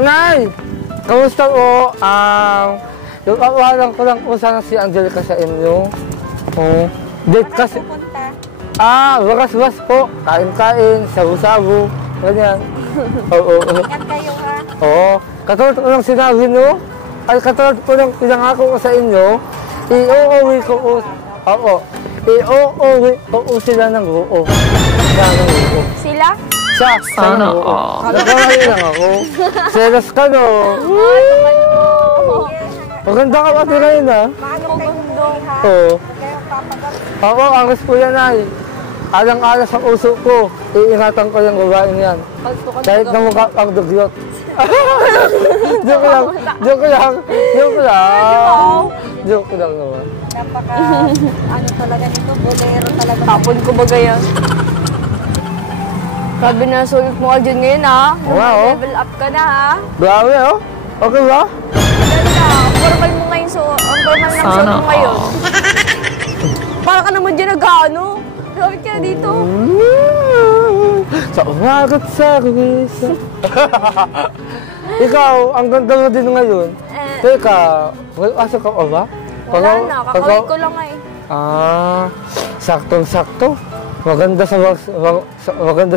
Nay! Kamusta po? Lukawalan ko lang po sana si Angelica sa inyo. Date kasi... Wakas-was po. Kain-kain, sabu-sabu. Ganyan. Oo. Yan kayo ha? Oo. Katulad ko lang sinabi no? Ay katulad ko lang pinangako ko sa inyo, i-uuwi ko po. Oo. I-uuwi ko po sila ng buo. Sila? Sana oo. Nagkamali lang ako. Selos ka no? Maganda ka pati ngayon ha? Magandong ha? Oo. Oo, angas po yan ay. Alang-alas ang uso ko. Iingatan ko yung babaeng yan. Kahit na mukha ang dugyot. Joke lang. Joke lang. Joke lang. Joke lang naman. Napaka, ano talaga nito, bolero talaga. Tapon ko ba yan? Sabi na sulit mo ka dyan ngayon ha. Wow. Level up ka na ha. Grabe oh. Okay ba? Ganda. Ang formal mo ngayon so, ang formal ng suot mo ngayon. Para ka naman dyan nag-ano. Gawin ka na dito. Sa umagat sa risa. Ikaw, ang ganda mo din ngayon. Teka, asok ka ba? Wala na, kakawin ko lang eh. Saktong-sakto. Maganda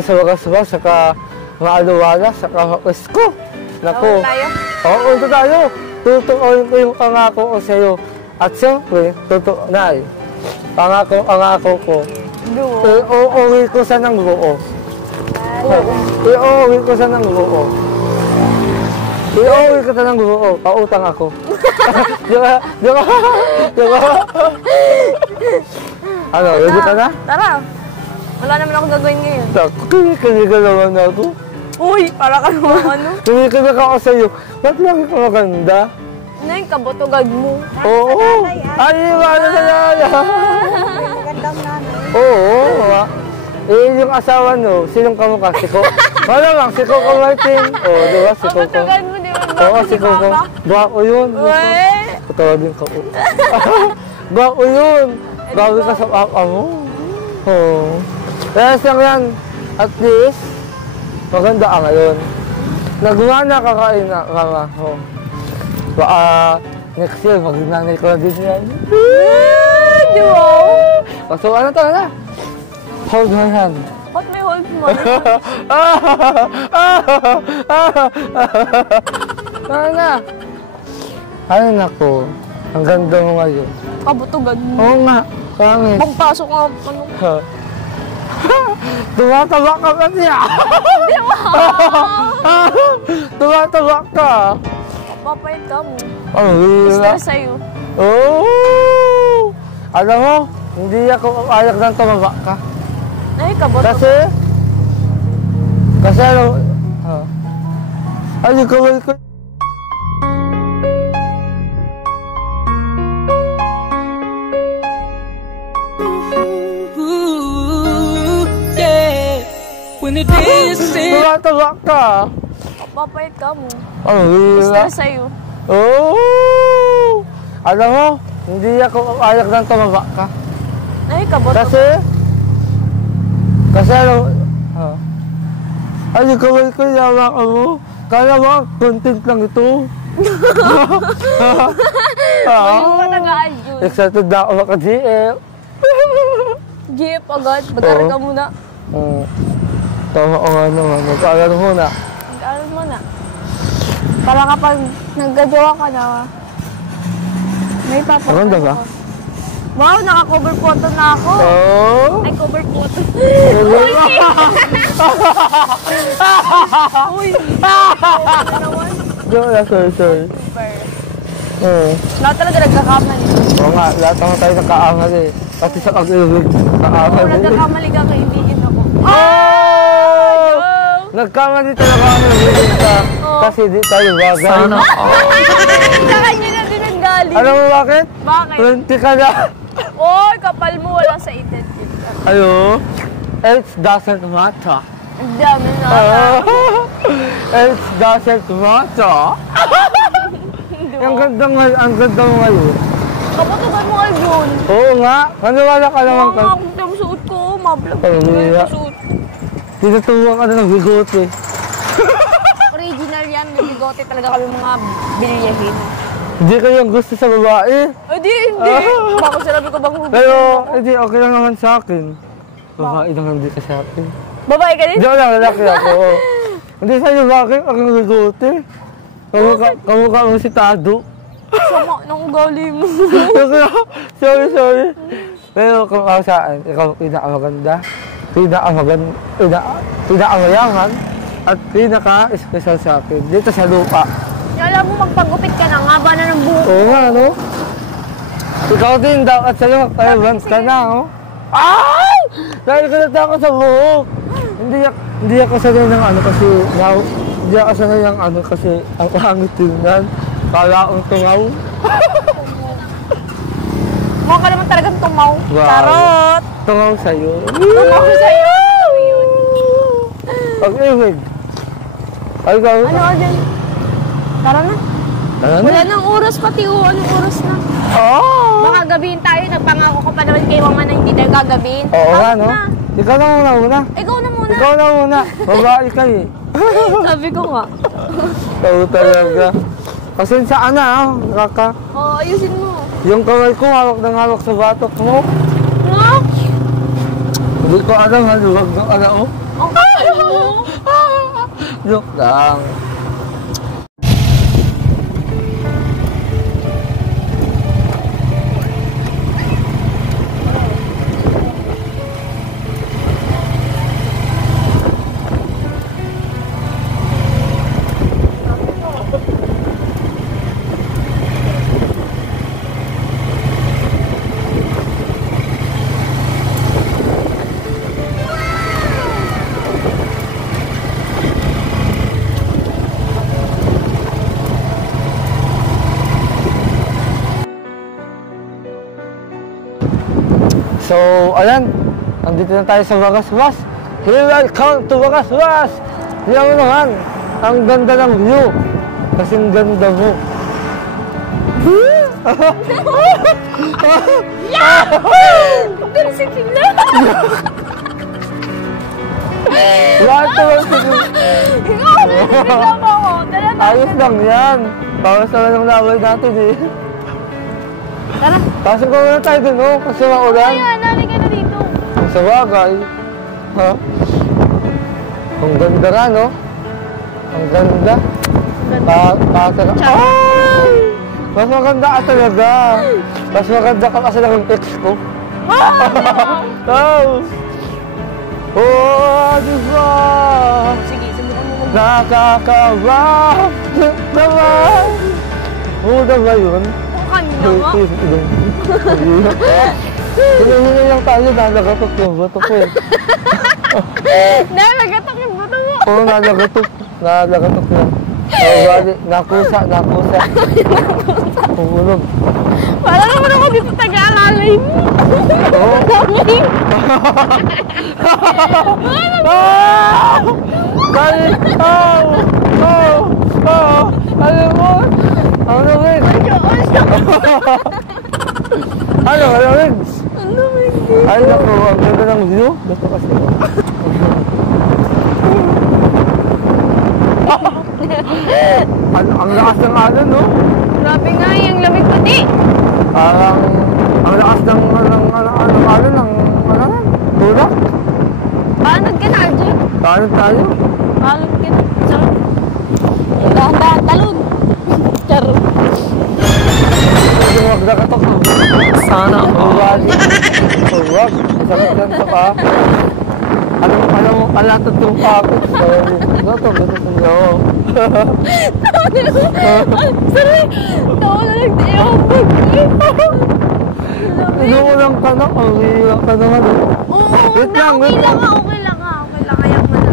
sa wagas-was, saka maaluwala, saka esko. Naku. Oo, ito tayo. Tutuoyin ko yung pangako ko sa'yo. At siyempre, tutuunay. Pangako ko. I-uuwi ko sa ng buo. I-uuwi ko sa ng buo. I-uuwi ko sa ng buo. Pautang ako. Diba? Ano, ready ka na? Tara. Wala naman ako gagawin ngayon. Kinikilig ka naman ako. Uy, para ka naman ano? Kinikilig ako sa'yo. Ba't lagi ka maganda? Ano yung kabotogag mo? Oo. Ay, ano na yan? Magandang nanay. Oo. Yung asawa no, sinong kamukha? Siko? Malamang, Siko ko Martin. Oo, diba? Siko ko. Kabotogan mo, di ba? Oo, Siko ko. Bako yun. Patawagin ka po. Bako yun. Gawin ka sa papa mo. Oo. Kaya siyang yan, at least, maganda ka ngayon. Nagawa na kakain na kama. Baka next year, mag-nanay ko na din yan. Wow! So ano to na? Hold my hand. Ba't may hold mo? Ano na? Ay naku, ang ganda mo ngayon. Kabotogan mo. Oo nga, pangit. Pagpasok nga, ano? Tumataba ka kasi ah! Tumataba ka! Papayat ka mo. Ang hila. Stress sa'yo. Oh! Alam mo, hindi ako ayak ng tumaba ka. Ay, kabotogan. Kasi ano, ay, kawal ko. Tumataba ka! Papayat ka mo. Ang hila. Stress sa'yo. Oh! Alam mo, hindi ako ayak ng tumaba ka. Ay, kabotogan. Kasi ano, ay, kawal ko yawa ka mo. Kala mo, content lang ito. Huwag mo matagaan yun. Excited na ako maka-GF. GF agad. Mag-aral ka muna. Tama ko nga naman. Mag-aral muna. Mag-aral muna. Para kapag naggajowa ka na, may papagawa. Maganda ba? Wow, naka-cover photo na ako. Oh! Ay, cover photo. Uy! Sorry. Oo. Lahat talaga nagkakamali. Oo nga, lahat naman tayo nagkakamali. Pati sa pag-ibig, nagkakamali. Nagkakamali ka, kaibigan ako. Oh! Nagkamali talaga kami ng ka. Kasi di tayo bagay. Sana Sa kanya na din ang galing. Alam mo bakit? Bakit? 20 ka na. Oy, kapal mo, wala sa itin. Ayo, it doesn't matter. Ang dami na. It doesn't matter. Ang ganda mo ngayon. Kaputugan mo kayo yun. Oo nga, maniwala ka naman ka. Mga kung suot ko, mablog ko Ay, yung suot. Tinutuwa ka na ng bigot eh. Original yan. may bigote talaga kami mga bilyahin. Hindi ko yung gusto sa babae. Hindi. Baka sinabi ko bang Pero, hindi, okay lang naman sa akin. Babae lang hindi ka sa akin. babae ka din? Hindi lang, lalaki ako. Oo. Hindi sa'yo, bakit? Aking bigote. Kamukha mo si Tado. Sama ng ugali mo. Sorry. Pero kung ako saan, ikaw pinakamaganda, pinakamayaman, at pinaka-special sa akin. Dito sa lupa. Alam mo, magpagupit ka na. Ang haba na ng buhok. Oo nga, no? Ikaw din daw at sa'yo, magpa-events ka na, oh. Ay! Dahil ka natakot sa buhok. Hindi ako sanay ng ano kasi, hindi ako sanay ng ano kasi, ang pangit tingnan. Kala akong tungaw. Mukha ka naman talagang tumaw. Wow. Charot! Tungaw sa'yo. Tumaw sa'yo. Ano yun? Pag-ibig. Ay, gawin Ano ka dyan? Tara na. Ano Wala na? nang oras pati anong oras na. Oo! Baka gabihin tayo. Nagpangako ko pa naman kay Mama na hindi tayo gagabihin. Oo nga, Tapos no? na. Ikaw na muna. Ikaw na muna. Ikaw na muna. Babae ka eh. Sabi ko nga. Oo talaga. Pasensya na, kaka. Oo, ayusin mo. Yung kamay ko, hawak ng hawak sa batok mo. No? Hindi ko alam, haluwag ng ano, oh. Ang kapal mo. Joke lang. So, ayan. Nandito na tayo sa Bagaswas. Here welcome to Bagaswas. Tingnan mo naman. Ang ganda ng view. Kasing ganda mo. Pero sige na. Lahat naman sige. Ikaw, bigla mo ako. Tara na. Ayos lang yan. Bawas naman ang laway natin eh. Tara. Pasok ko muna tayo dun, oh. Kasi maulan. Kaya, nari ka na dito. Sa bagay. Ha? Ang ganda nga, no? Ang ganda. Ay! Mas maganda ka talaga. Mas maganda ka kasi ng ex ko. Oh! Oh, di ba? Sige, subukan mo mag... Nakakawa naman. Muda ba yun? Kung kanina nga. Hinahinga lang tayo, nalagatok yung bato ko eh. Dahil nagatok yung buto mo. Oo, nalagatok. Nalagatok yan. Nakusa. Pumulog. Wala naman ako dito taga-alalay mo. Oo. Dali! Alam mo? Ano rin? Ano rin? Ay, naku, ang ganda ng view. Gusto kasi. Ang lakas ng alon, no? Grabe nga, yung lamig pati. Parang, ang lakas ng alon, ng tulak. Paanod ka na, Arjun? Paano tayo? Paanod ka na. Sarap. Dahan-dahan, talon. Charot. Huwag na katok. Sana ako. Huwag. Masakit yan sa pa. Alam mo, alatot yung pa ako. Gato sa'yo. Sorry. Tawa na nagtayo. Inuulang ka na. Ang hirap ka naman. Oo, Wait lang, okay wait lang lang. nga, okay lang nga. Okay lang, kaya mo na.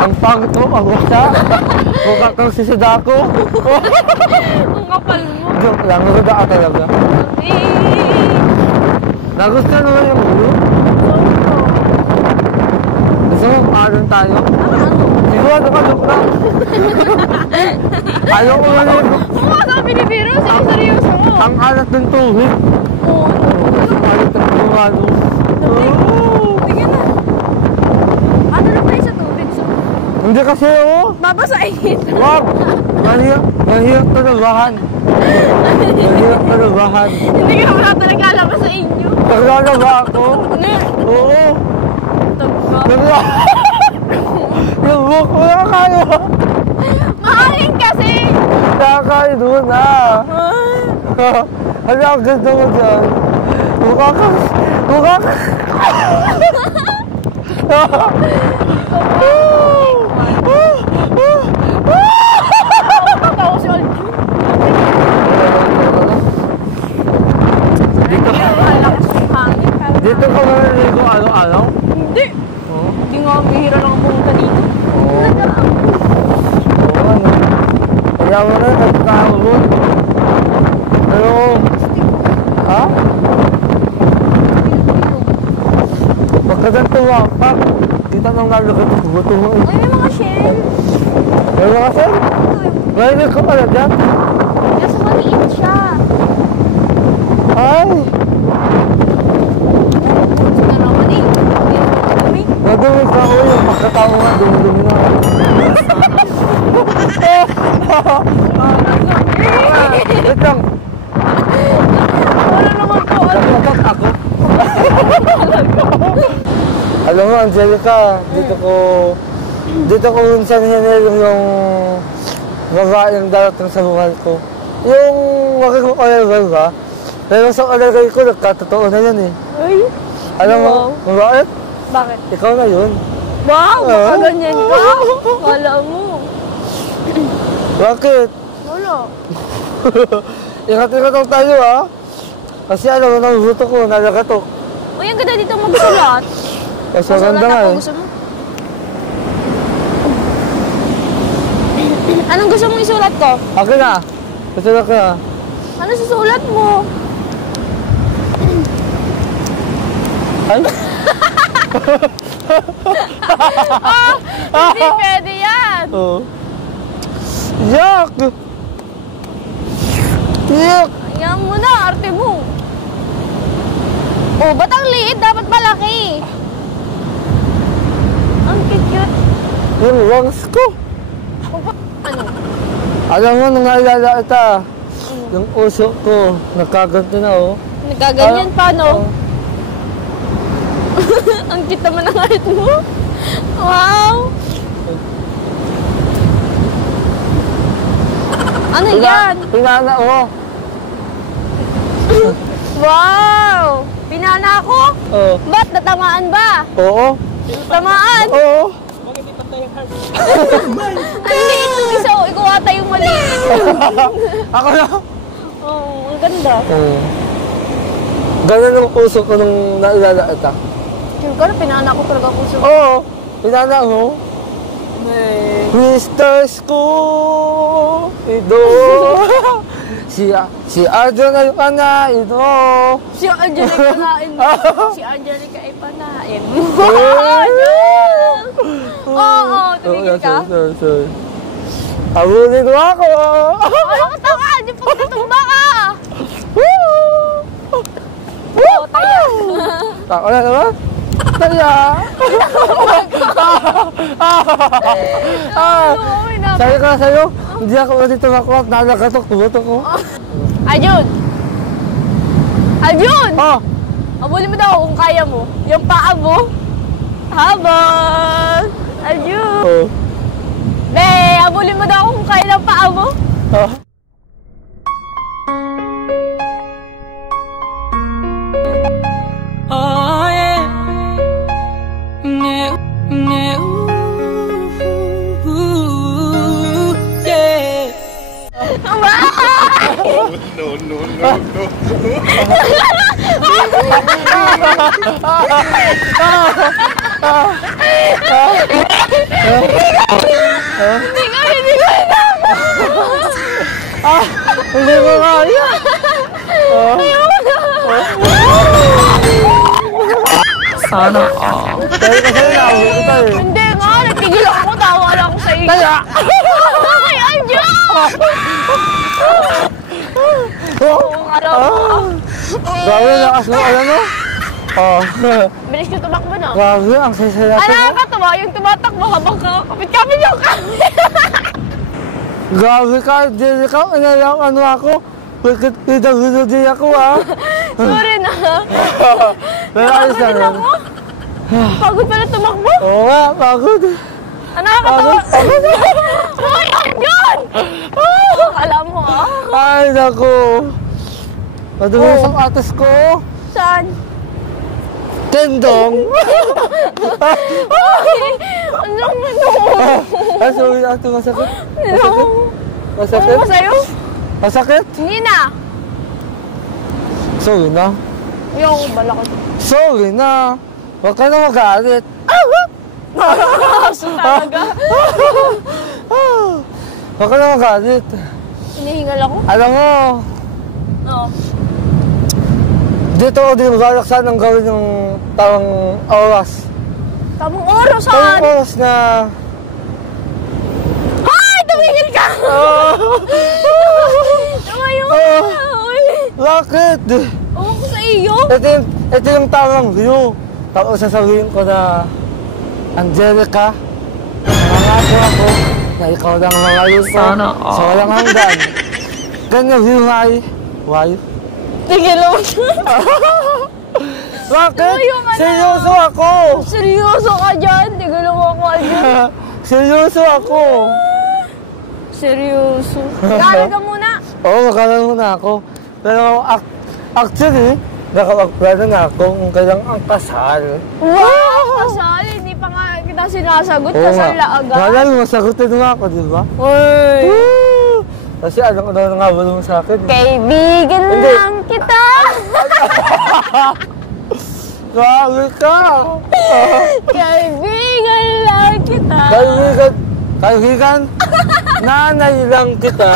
Ang pangit mo, ang wasa. Mukha kang sisidako. Ang kapal mo. Joke lang, maganda ka talaga. Nagustuhan naman yung view. Gusto mo, paalan tayo? Siguro, joke lang. Ayaw ko nga yun. Mukha ka binibiro, seryoso mo. Ang alat ng tuhig. Oo. Ang alat ng tumalo. Sige na. Ano na pa yung sa tubig? So, Hindi kasi oh. Babasahin. Wag! Mahirap talabahan. Mahirap talabahan. Hindi ka naman talaga lalabas sa inyo. Naglala ba ako? Ano? Oo. Taba. Yung book ko na kaya. Mahalin kasi. Nakakain doon ah. Hala, ang ganda mo dyan. Mukha ka. Tatawa si Aljo. Malakas yung hangin. Dito ka maliligo araw-araw? Hindi. Oo. Hindi nga, bihira lang ang pumunta dito. Oo. Oo, ano. Kaya mo na, nagkakaroon. Pero, ha? Pagkaganto mo, pak, kita nang nalagat ang buto mo. Ay, may mga shell. May mga sen? Mahilig ko pala dyan. Kasi maliit siya. Ay, Gusto na naman eh. Dumi. nadumi ka ko yung pagkatao nga, dumi-dumi na. Wait lang, Wala naman po. naglagat ako. Alam mo, Angelica, dito ko minsan hinilong yung babaeng darating sa buhay ko. Yung magiging alagay ba? Pero sa alagay ko, nagkatotoo na yan eh. Ay. Alam mo, kung bakit? Bakit? Ikaw na yun. Wow, baka ganyan ka. Wala mo. Bakit? Wala. Ingat-ingat lang tayo ah. Kasi alam mo, nabuto ko, nalagatok. Uy, ang ganda dito magsulat. Kasi ganda nga ako, eh. gusto mo? Anong gusto mong isulat ko? Akin na. Gusto na ka. Ano susulat mo? Ay? Hindi pwede yan. Oo. Yak! Yak! Ayan mo na, arte mo. Oh, ba't ang liit? Dapat malaki. Ang cute. Yung wangs ko. Ano? Alam mo, nung naalala kita, yung uso ko, nagkaganto na oh. Nagaganyan pa, no? Ang cute naman ang art mo. Wow! Ano yan? Pinana mo. Wow! Pinana ako? Oo. Ba't? Natamaan ba? Oo. Tamaan? Oo. Ang liit ng isa. Ikaw ata yung maliit. Ako na. Oh, ang ganda. Oo. Ganun ang uso ko nung naalala kita. Yung gano'n, pinana ko talaga puso. Oo. Pinana mo. Mr. Scooby-Doo. Si Arjun ay panain mo. Si Angelica panain mo. Si Angelica ay panain mo. Oo, tumigil ka. Sorry. Habulin mo ako. Ano ka tanga? Di pa katumba ka. Oo, tayo. Ako na naman. Taya. Sabi ka sa'yo, hindi ako ulit tumakwak. Nalagatok, tumutok ko. Arjun! Arjun! Oh! Abulin mo daw kung kaya mo. Yung paa mo. Habang! Arjun! Oh. Be, abulin mo daw kung kaya ng paa mo. Oh. Oh yeah, yeah, yeah, ooh, yeah. Hindi ko Hindi ko kaya. Sana all. Sabi ka sa'yo, naawin ko tayo. Hindi nga, natigil ako. Tawa lang ako sa iyo. Taya! Ay, Arjun! Oh! Kung alam mo. Grabe, lakas mo, alam mo? Oh. Bilis ko tumakbo, no? Grabe, ang saya-saya Ay, natin. nakakatawa. Yung tumatakbo habang kapit-kapit yung kami. Grabe ka, Jerica. Ano ako? Bakit pinag-video ako, ah? Sorry na. Pero ayos Nakakapagod lang. ako. Pagod pala tumakbo. Oo nga, pagod. Ah, nakakatawa. Hoy, yun! Alam mo, ah. Ay, naku. Madumi Oh. sa atas ko. Saan? Tendong. Ay, anong ano? Ay, sorry, ate, masakit. Ano? Masakit? Ano sa'yo? Masakit? Hindi na. Sorry na. Yung bala ko. Sorry na. Huwag ka na magalit. Aso talaga. Huwag ka na magalit. Hinihingal ako. Alam mo, Oo. dito ako din balaksan ang gawin ng tamang oras. Tamang oras, Tamang saan? oras na... Ay, tumigil ka! Tumayo ka! Uy. Bakit? Oo, ko sa iyo. Ito yung tamang view. Tapos sasabihin ko na, Angelica, nangangako ako na ikaw lang mangayon ko Sana all. sa walang hanggan. Ganyan view, my wife. Tigil mo. Bakit? Tumayo ka na. Seryoso ako! Seryoso ka dyan. Tigil mo ako dyan. Seryoso ako! Seryoso. Gano'n ka muna. Oo, magkaroon muna ako. Pero actually, nakapagplano na ako kung kailang ang kasal. Wow! Kasal, hindi pa nga kita sinasagot. Kasal na agad. Malay mo, sagutin mo ako, di ba? Uy! Woo! Kasi ano nga ba mo sa akin? Kaibigan Hindi. lang kita. Grabe ka! Kaibigan lang kita. Kaibigan, nanay lang kita.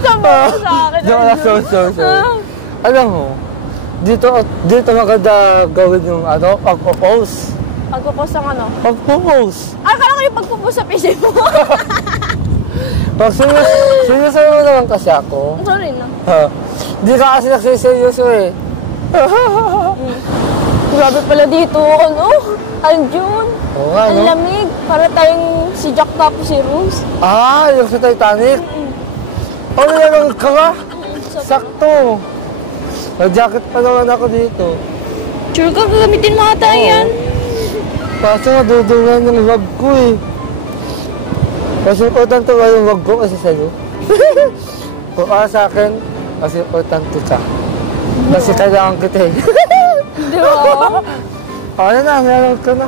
Sama mo sa akin. Sorry. Alam mo, dito maganda gawin yung pag-propose. Pagpupos ng ano? Pag-propose. Akala ko yung pagpupos sa PC mo. Pag seryoso mo naman kasi ako. Sorry na. Di ka kasi nagsiseryoso eh. Grabe pala dito, ano? Ang June. Oo nga, Ang no? lamig. Para tayong si Jack tapos si Rose. Ah, yung sa Titanic. Oh, nilalangit ka ba? Sakto. Nag-jacket pa naman ako dito. Sure ka, gagamitin mo ata yan. Kaso nadudungan yung wag ko eh. Kasi importante ba yung wag ko kasi sa'yo? Kung para sa akin, kasi importante ka. Kasi kailangan kita eh. Di ba? Ano na, meron ka na.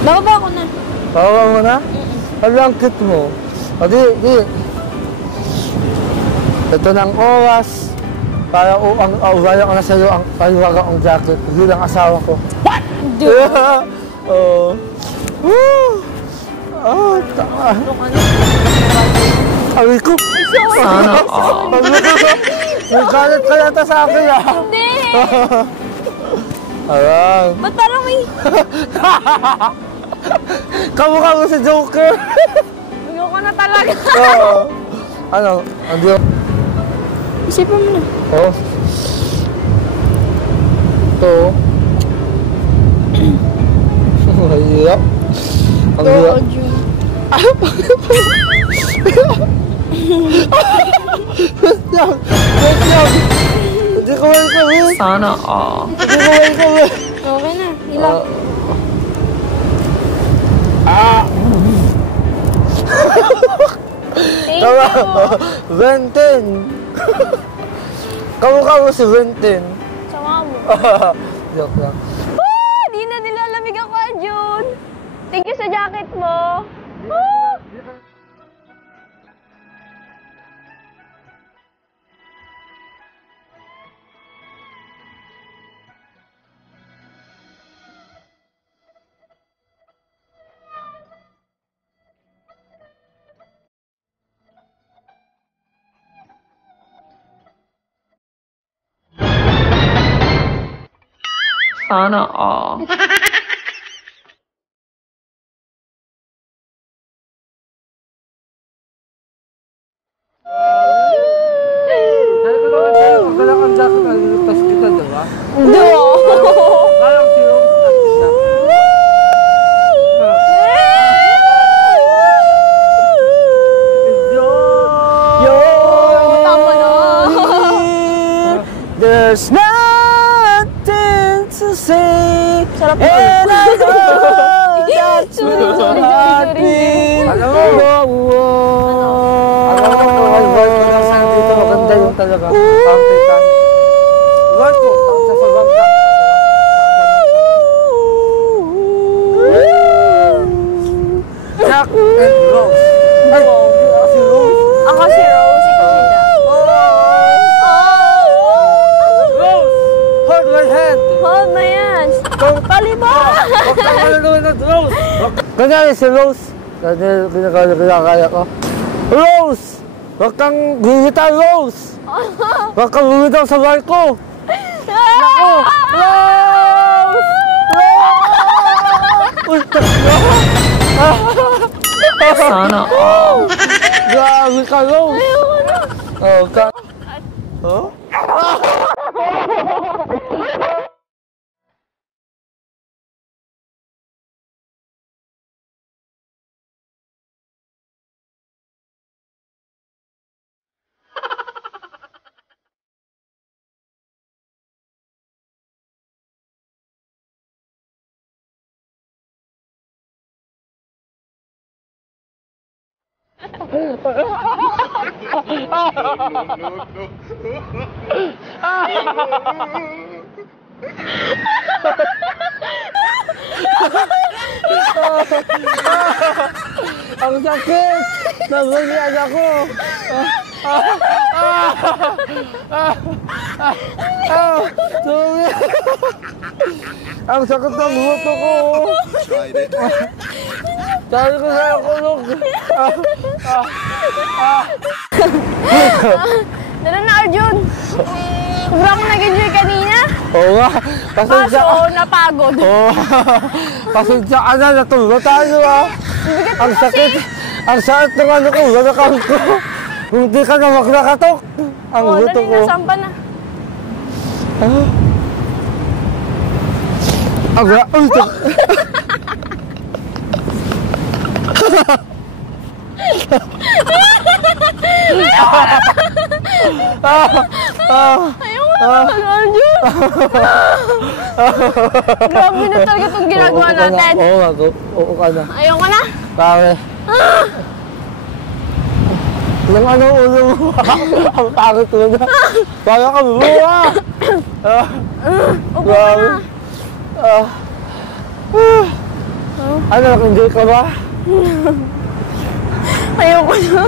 Bababa ko na. Bawa mo na? Ano ang cute mo? O di. Ito na ang oras para uwala ko na sa'yo ang paliwaga kong jacket bilang asawa ko. What? Di ba? Oo. Woo! Oh, tama. Awi ko. Sana all. May galit ka yata sa akin ah. Hindi. Ayan. Ba't parang may... Kamukha mo si Joker. Ayoko na talaga. Oo. Ano? Hindi ako. Isipan mo na. Oh. Ito. Mahirap. Ang hirap. June. Wait lang. Hindi ko may kami. Sana all. Hindi ko may kami. Okay na. Ilang. Thank Tama. you. Benten. Kamukha mo si Benten. Sama mo. Joke lang. Di na nilalamig ako, June. Thank you sa jacket mo. Woo! Sana all. Dahil ko naman sa'yo, magdala kang Alam mo, alam mo, kung ko lang saan dito, maganda yung talaga. Parang Titanic. Lord ko, sa sabang ka. Jack and Rose. Ay, si Rose. Ako si Rose, ikaw si Jack. Rose, hold my hand. Hold my hands. Taliba! Huwag kang malulunan ng Rose. Kanyari si Rose. Kinakaya ko. Rose! Huwag kang gumitan, Rose! Huwag kang gumitan sa barko! Naku! Rose! Sana all. Grabe ka, Rose! Oh, ka... Oh? Ang sakit! Nabunyan ako! Sorry! Ang sakit ng buto ko! Sabi ko sa'yo, kulog! Tara na, Arjun. Sobrang akong nag-enjoy kanina. Oo nga! Pasensya ka! Kaso, napagod. Oo! Pasensya ka na! Natulog tayo ah! Ang sakit! Ang sakit ng ano ko! Lalakang ko! Kung di ka na magnakatok! Ang buto Dali ko! na, sampa na. Aga! Uy! Ayoko na, Arjun. Grabe na talaga itong ginagawa natin. Oo nga! Oo ka na! Ayoko na. Pare! Nang ano ulo mo? Ang pangit mo na! Parang kang buwa! Upo ka na. Ano, enjoy ka ba? Ayoko na.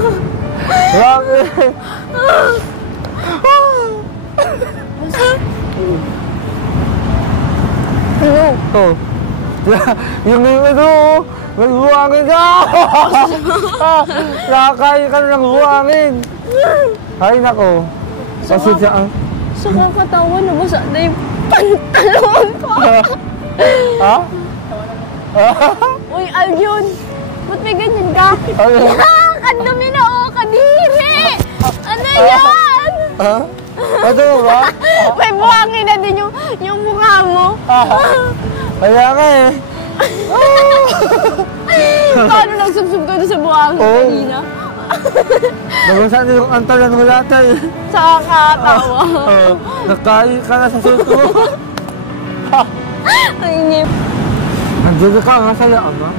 Grabe! Ano? Oh. Yung ano, nagbuhangin ka! Nakakain ka na ng buhangin! Ay, nako. Pasensya ang... Sa kakatawa, nabasa na yung pantalon ko. Ha? Uy, Arjun. Ba't may ganyan ka? Ano? Kadumi na ako, kadiri! Ano yan? Ha? Ano ba? May buhangin na din yung mukha mo. Kaya nga eh. Paano nagsubsub ka doon sa buhangin Oo. kanina? Nabasa na yung antalan mo lahat eh. Sa kakatawa. Nakain ka na sa suit mo. Ang inip. Andiyan ka, masaya ka ba?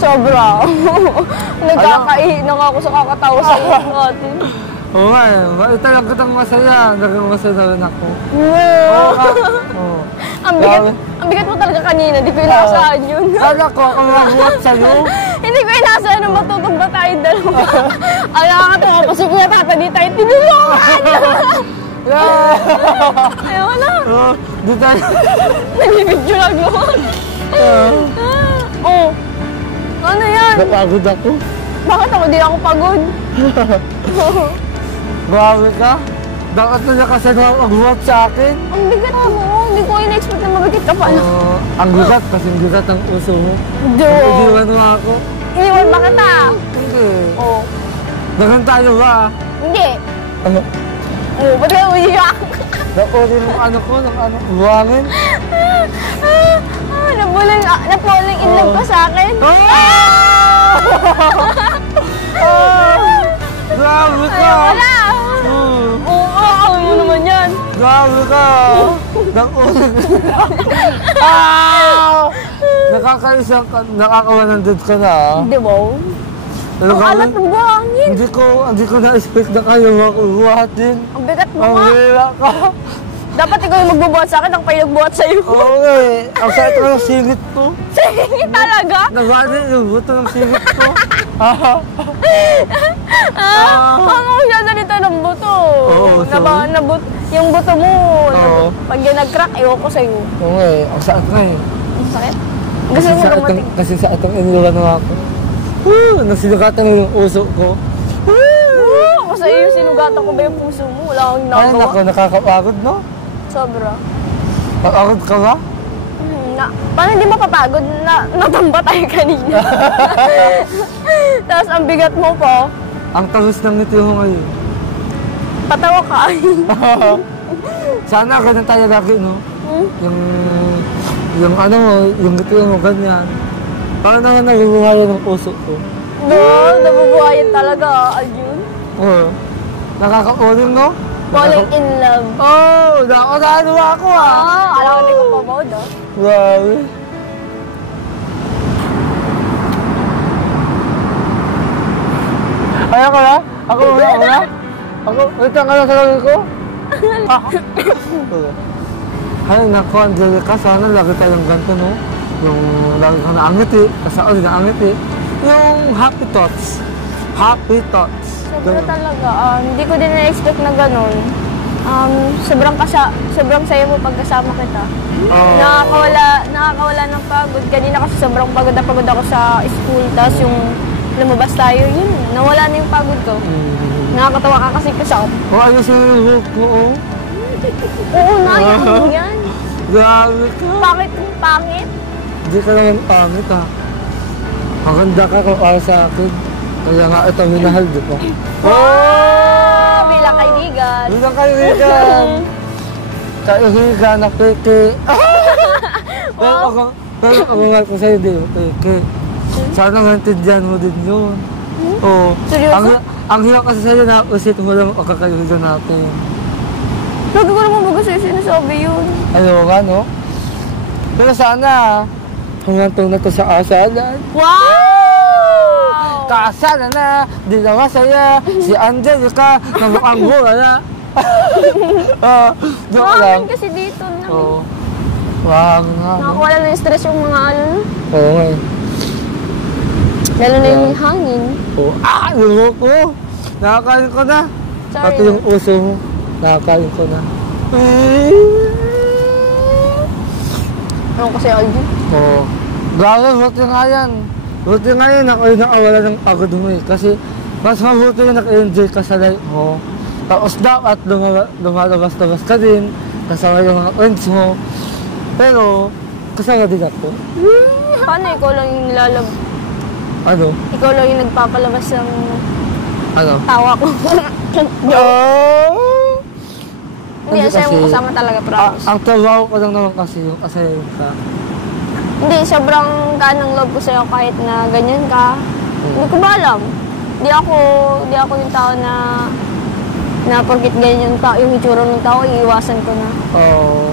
Sobra. Nagkakaihinan ako sa kakatawa sa iyo natin. Oo nga eh. Ito lang kitang masaya. Naging masaya na rin ako. Wow. Oo. Ang bigat mo talaga kanina. Hindi ko inaasahan yun. Kala ko ako mabuhat sa'yo. Hindi ko inaasahan na matutog ba tayong dalawa. Ang nakakatawa pa si Kuya Tata, di tayo tinulungan. Ayaw na. Di tayo. Nag-video lang noon. Oh. Ano yan? Napagod ako. Bakit ako di ako pagod? Grabe ka. Dapat na kasi magbuhat sa akin. Ang bigat mo. Hindi ko in-expect na mabigat ka pala. Ang bigat kasi ang bigat ng uso mo. Do. Idiwan mo ako. Iniwan ba kita? Hindi. Oh. Dagan tayo ba? Hindi. Ano? Oh, ba't ka umiyak? Nakunin mo ano ko, ng ano, buwangin. Napulang in love ka sa akin. Grabe ka! Wala. Oo, ano naman yan? Grabe ka! Nakunin. Nakakaisang ka, nakaka-100 ka na. Di ba? Ang alat ng buhangin. Hindi ko na-expect na kayo makubuhatin. Ang bigat mo Ang nga. hila ka. Dapat ikaw yung magbubuhat sa akin, ang pa yung nagbuhat sa'yo. Oo nga eh. Ang sakit ko ng singit ko. Sige talaga. Nagwali yung buto ng singit ko. Ano siya nalita ng buto? Oo, sorry. Yung buto mo, Oo. pag yun nag-crack, iwan ko sa'yo. Oo nga eh. Ang sakit nga eh. Ang sakit. Gusto mo dumating. Kasi sa atong inilugan na ako. Nasinugatan mo yung uso ko. Ako sa'yo yung sinugatan ko ba yung puso mo? Wala akong Ay, ginagawa. naku, nakakapagod, no? Sobra. Pagod ka ba? Paano hindi mapapagod na natamba tayo kanina? Tapos ang bigat mo po, Ang tagus ng ngiti mo ngayon. patawa ka. Sana ganun tayo lagi, no? Yung ano mo, yung ngiti mo, ganyan. Parang naman nabubuhayan ng puso ko. No, nabubuhayan talaga, Aljun. Oo. Nakaka-uling, no? Falling in love. Oh, ano ako Alam ko na ko pa mo, no? Grabe. Ayaw ko na? Ako una? Ako, wait lang ka na sa lagi ko? Ay, naku, Angelica, sana lagi tayong ganito, no? Yung lagi ka naangiti, kasao din naangiti. Yung happy thoughts. Happy thoughts. Sobra talaga. Hindi ko din na-expect na ganun. Sobrang saya mo pag kasama kita. Nakakawala ng pagod. Kanina kasi sobrang pagod na pagod ako sa school. Tapos yung lumabas tayo, yun, nawala na yung pagod ko. Nakakatawa ka kasi kasama. Ayos na yung look ko, oh. Oo, naiyak mo yan. Grabe ka. Pangit? Hindi ka naman pangit, ha. Maganda ka kung para sa akin. Kaya nga ito, minahal, di ba? Bilang kaibigan. Bilang kaibigan. Kaibigan na peke. Pero ako nga ko sa'yo, di ba, peke. Sana maintindihan mo din yun. Oo. Seryoso? Ang hirap kasi sa'yo na usit mo lang ang kakaibigan natin. Lagi ko naman baga sa'yo sinasabi yun. Ayaw nga, no? Pero sana, hanggang na to sa asalan. Wow! Kaasala na, di na masaya, si Angelica, na mukhang wala. Joke lang. Mahaman kasi dito. Oo. Wag nga. Nakakawala na yung stress yung mga ano. Oo nga eh. Lalo na yung hangin. Oo. Lulok ko. Nakakain ko na. Sorry. Pati yung uso mo, nakakain ko na. Ano kasi Aldi? Oo. Grabe, buti nga yan. Buti nga yan, ako yung nakawala ng pagod mo eh. Kasi mas mabuti yung naka-enjoy ka sa life mo. Tapos dapat lumalabas-labas ka din, kasama yung mga friends mo. Pero, kasama din ako. Paano ikaw lang yung nilalabas? Ano? Ikaw lang yung nagpapalabas ng Ano? tawa ko. Hindi, Hindi asaya mo kasi- kasama talaga, promise. Ang trabaho ko lang naman kasi yung asayayin ka. Hindi, sobrang ganang love ko sa'yo kahit na ganyan ka. Hindi ko ba alam. Di ako yung tao na porkit ganyan yung tao, yung itsura ng tao, iiwasan ko na. Oo.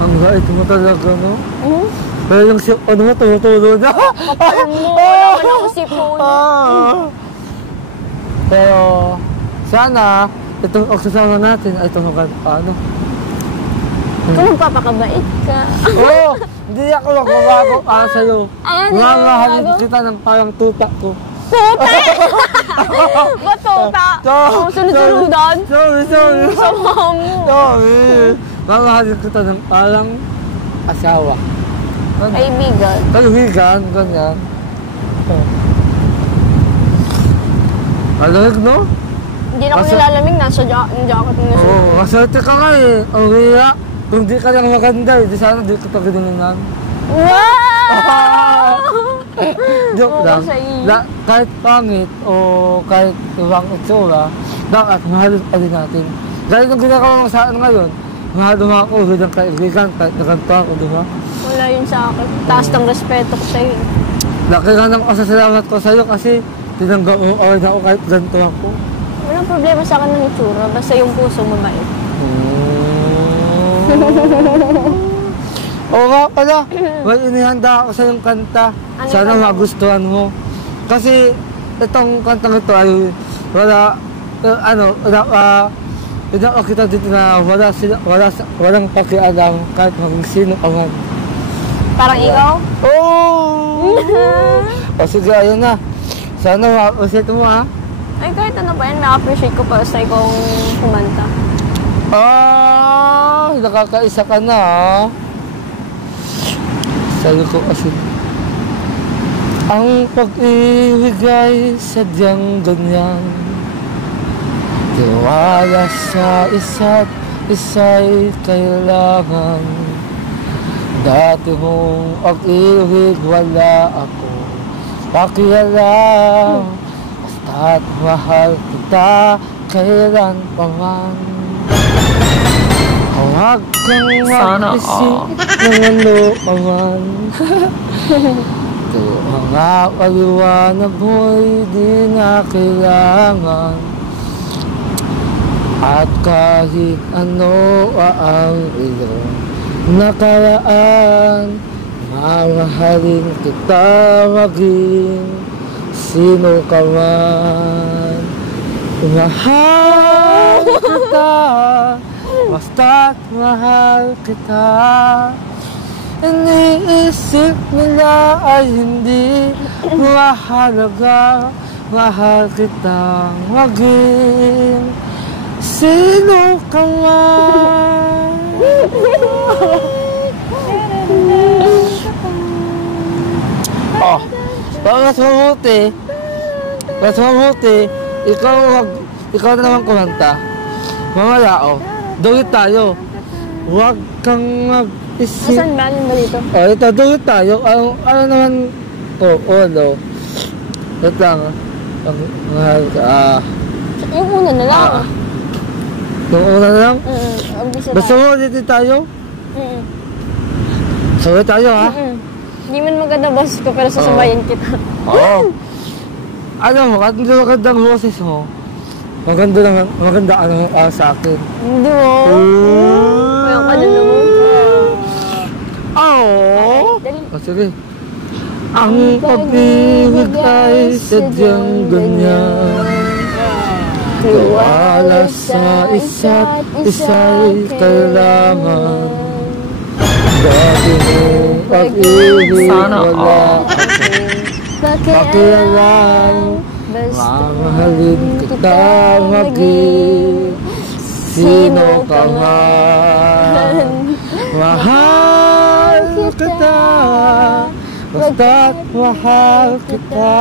Ang gait mo talaga, no? Hmm? Pero yung sip, ano mo, tumutulo na. Alam mo, wala ka na ako sipon. Pero, sana, itong oksasama natin ay tumagal pa, ano? Kung magpapakabait ka. Oo! Hindi ako magbabago para sa'yo. Ano? Mamahalin Bago? kita ng parang tuta ko. Tuta! Ba't tuta? Oh, sunod-sunudan? Sorry. Sama mo. Sorry. Mamahalin kita ng parang asawa. Ano? Kaibigan. Kaibigan, ganyan. Malamig, no? Hindi na ako Basta- nilalamig, nasa jacket mo na siya. Oo, maswerte ka nga eh. Ang hiya. Kung di ka lang maganda, di sana di kita ginunan. Wow! Joke Oo, lang. kasi- Kahit pangit o kahit ibang itsura, dapat mahalin pa din natin. Dahil kung ginagawa mo sa akin ngayon, mahal mo ako bilang kaibigan, kahit naganto ako, di ba? Wala yun sa akin. Taas ng respeto ko sa'yo. Laki nga ng pasasalamat ko sa'yo kasi tinanggap mo okay na ako kahit ganito ako. Walang problema sa akin ng itsura, basta yung puso mabait. Oo nga pala, may inihanda ako sa yung kanta. Ano Sana kanta mo? magustuhan mo. Kasi itong kantang ito ay wala, pinaka kita dito na walang pakialam kahit maging sino ka man. Parang ikaw? Oh! O sige, ayun na. Sana mausit mo ha. Ay, kahit ano ba yan, na-appreciate ko pa sa ikaw kumanta. Nakakaisa ka na ha. Sabi ko kasi, ang pag-ibig ay sadyang ganyan. Tiwala sa isa't isa'y kailangan. Dati mong pag-ibig wala ako pakialam. Basta't mahal kita kailan pa man. Huwag kang Sana mag-isip ng ano pa man. Ito mga paliwanag mo'y di na kailangan. At kahit ano ang iyong nakaraan, mamahalin kita maging sino ka man. Mahal kita, basta't mahal kita. Iniisip nila ay hindi mahalaga. Mahal kita maging sino ka man. Oh, mas mabuti, ikaw na naman kumanta. Mamaya, dulit tayo. Huwag kang mag-isip. Asan ba? Alin ba dito? Ito, dulit tayo. Ano naman, Wait lang, mahal ka, Yung una na lang. Yung una na lang? Umpisa Basta tayo. mo, dito tayo? Sabay tayo, ha? Hindi man maganda boss ko, pero sasabayan kita. Oo. Magandang boses mo. Maganda sa akin. Hindi mo. Kaya ka na naman. Dali. Sige. Ang pag-ibig ay sadyang ganyan. Tiwala sa isa't isa'y kailangan. Dati mong pag-ibig Sana wala pakialam. Mamahalin kita maging sino ka man. Mahal kita, basta't mahal kita.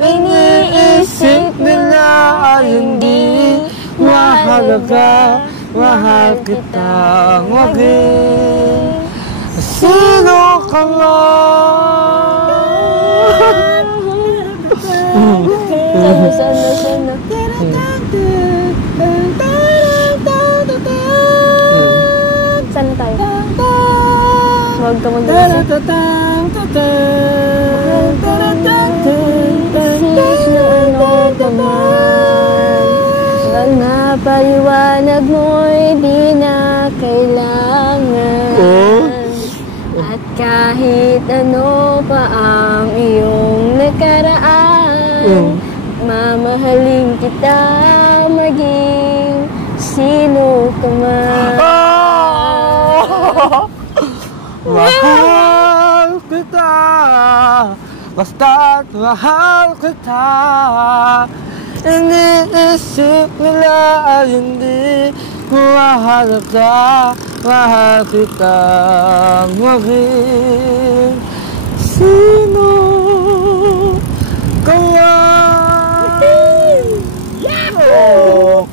Iniisip nila ay hindi mahalaga. Mahal kita maging sino ka man. Sana. Saan tayo? Huwag ka mag-isip. Ano ka man. Ang napaliwanag mo'y di na kailangan. At kahit ano pa ang iyong nakaraan, mamahalin kita maging sino ka man. Mahal kita, basta't mahal kita. Iniisip nila ay hindi mahalaga. Mahal kita maging sino ka man. Yahoo!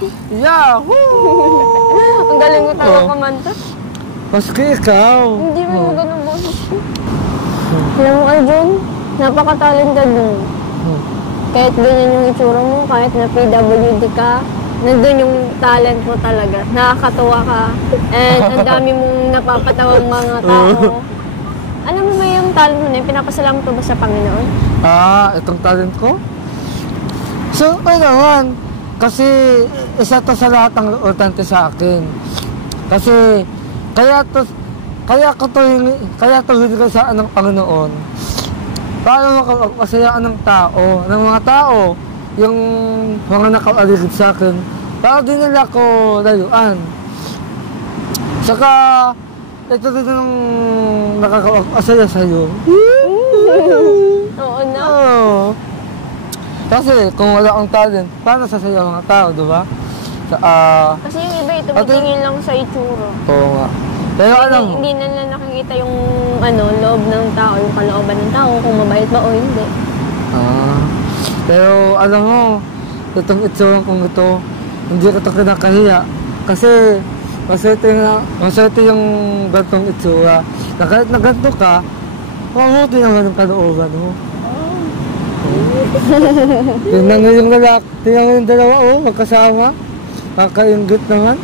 Ang galing mo talaga kumanta. Maski ikaw. Hindi mo ganun boses ko. Alam mo, Arjun, napaka-talented mo. Kahit ganyan yung itsura mo, kahit na PWD ka, nandun yung talent mo talaga. Nakakatuwa ka. And ang dami mong napapatawang mga tao. Alam mo ba yung talent mo na yun? Pinapasalamat mo ba sa Panginoon? Itong talent ko? So, naman. Kasi isa to sa lahat ng importante sa akin. Kasi, kaya to kaya tuloy ka sa ng Panginoon. Para makapagpasayaan ng tao, ng mga tao, yung mga nakaaligid sa akin, para din nila ko layuan. Saka, ito din ang nakakapagpasaya sa'yo. Oo na. Oo. Kasi kung wala kang talent, paano sasaya ang mga tao, di ba? Kasi yung iba ito, matingin lang sa itsura. Oo nga. Pero alam mo, Hindi na nakikita yung loob ng tao, yung kalooban ng tao, kung mabait ba o hindi. pero alam mo, itong itsura kong ito, hindi ko ito kinakahiya. Kasi maswerte yung gantong itsura. Na kahit na ganto ka, mabuti naman ang kalooban mo. Tingnan mo yung lalaki, tingnan mo yung dalawa, magkasama. Kakainggit naman.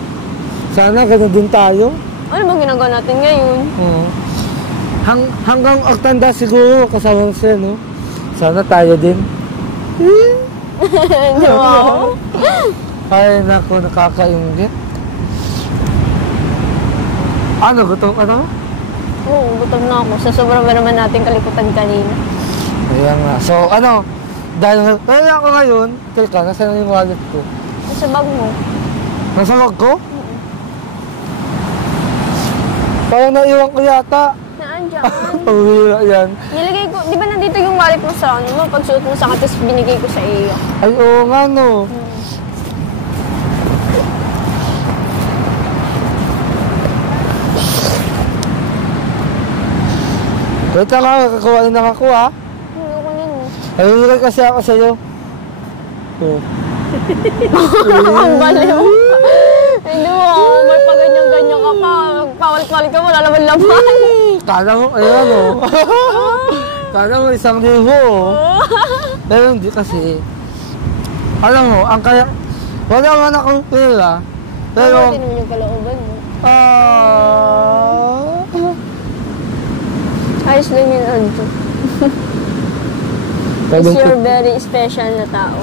Sana gano'n din tayo. Ano bang ginagawa natin ngayon? Oo. Hanggang Octanda siguro kasama siya, no? Sana tayo din. Di ba? Ay, naku, nakakainggit. Ano, gutom ka na? Oo, gutom na ako. Sa sobrang ba naman natin kalikutan kanina? Ayan nga. So, dahil kaya ako ngayon, teka, nasa na yung wallet ko? Sa bag mo. Nasa bag ko? Parang naiwan ko yata. Naan dyan? Pawira yan. Nilagay ko, di ba nandito yung wallet mo sa pagsuot mo sa katis, binigay ko sa iyo. Ay, oo nga, no. Wait lang nga, kakakuhain lang ako, ha? Hindi ko yun. Nalulugay kasi ako sa'yo. Oh. Ang baliw. Hindi mo, may paganyan-ganyan ka pa. Pawalit-walit ka, wala naman laman. Kala mo, ayan, oh. Kala mo, 1,000, oh. Pero hindi kasi. Alam mo, wala man akong pera. Pero, Hindi naman yung kalooban mo. Ayos lang yun, Anjo. Is your very special na tao.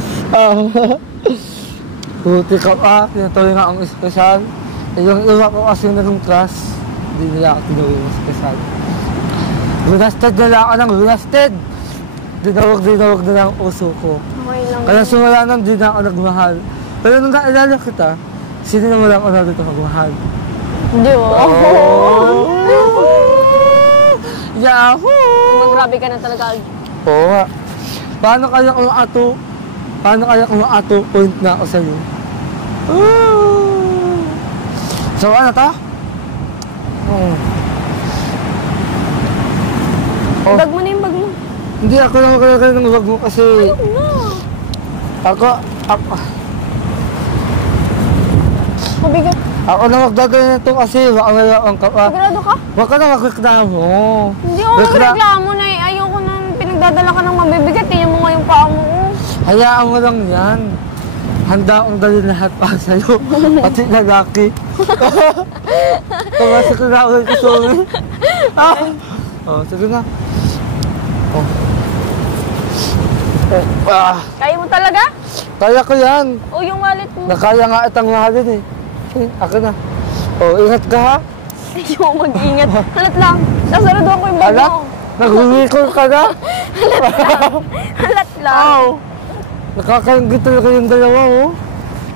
Buti ka pa, tinutuloy nga ang espesyal. Yung iba ko kasi naging class, hindi nila ako tinuloy ng espesyal. Binasted nila ako ng binasted. Dinawag na lang ang uso ko. Okay lang. Kaya simula nang di na ako nagmahal. Pero nung naalala kita, sino na wala ako na dito magmahal? Hindi mo. Yahoo! Grabe ka na talaga. Oo nga. Paano kaya kung ato point na ako sa'yo? So ano to? Bag mo na yung bag mo. Hindi ako lang magkakaroon ng wag mo kasi Mabigat. ako na magdadala nito kasi baka mayroon ka pa. Sigurado ka? Wag ka na magreklamo. Hindi ako magreklamo na eh. Ayoko nang pinagdadala ka ng mabibigat. Tingnan mo nga yung paa mo. Hayaan mo lang yan. Handa akong dalhin lahat pa sa'yo. Pati lalaki. Tumasok ko na ako yung sorry. Sige na. Kaya mo talaga? Kaya ko yan. O yung wallet mo. Nakaya nga itang mahalin eh. Ako na. Ingat ka ha. Ayaw mag-ingat. Halat lang. Nasaraduhan ko yung bag Alat? mo. Nag-recall ka na? Halat lang. Nakakaingit talaga yung dalawa oh.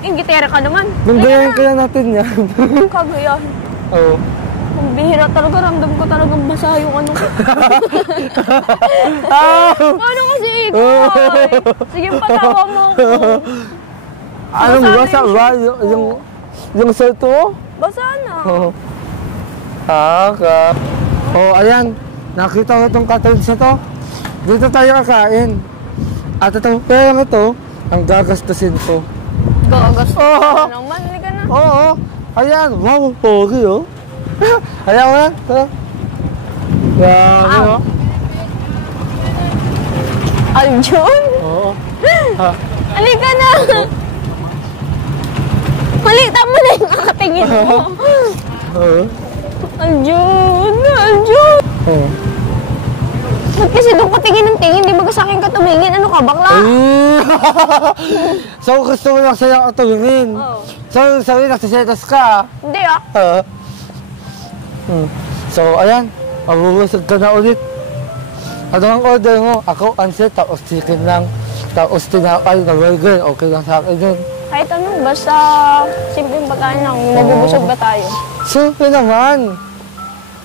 Ingitera ka naman. Nanggayahin kaya natin yan. Kagayahin. Oo. Ang bihira talaga. Ramdam ko talagang basa yung ano ko. Paano kasi ikaw? Sige, patawa mo ako. Anong basa ba? Yung shirt mo? Basa na. Ayan. Nakita ko itong cartridge na to. Dito tayo kakain. At itong pera ito, ang gagastusin ko. Gagas ka naman. Hindi ka na. Oo. Ayan. Wow, pogi oh. Ayan mo yan. Tara. Grabe oh. Aljun? Oo. Halika na. Malita mo na yung kakatingin mo. Oo. Aljun. Oo. Ba't kasi doon ka tingin ng tingin? Di ba sa akin ka tumingin? Ano ka, bakla? So, gusto mo lang sa'yo ako tumingin. Oo. So, sabi, nagsisetas ka. Hindi ah. So, ayan. Mabubusog ka na ulit. Ano ang order mo? Ako, anse, tapos chicken lang. Tapos tinapay na burger. Okay lang sa akin yun. Kahit ano, basta simpleng pagkain lang. Mabubusog ba tayo? Simple naman.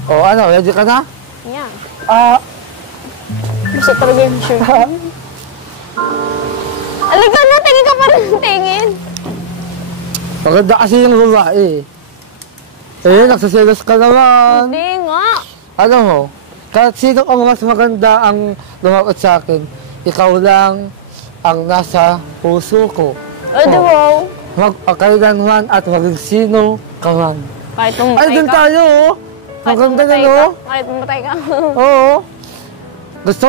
O ano, ready ka na? Yan. Ah, Basta talaga yung shirt. Alaga na, tingin ka pa rin tingin. maganda kasi yung babae. Eh, nagsaselos ka naman. Hindi nga. Ano mo, kahit sino ang mas maganda ang lumapit sa akin, ikaw lang ang nasa puso ko. O, di wow. Magpakailanman at maging sino ka man. Kahit Ay, pumatay dun ka. tayo, oh. Kahit Maganda na, pumatay no? ka. Kahit pumatay ka. Oo. Gusto?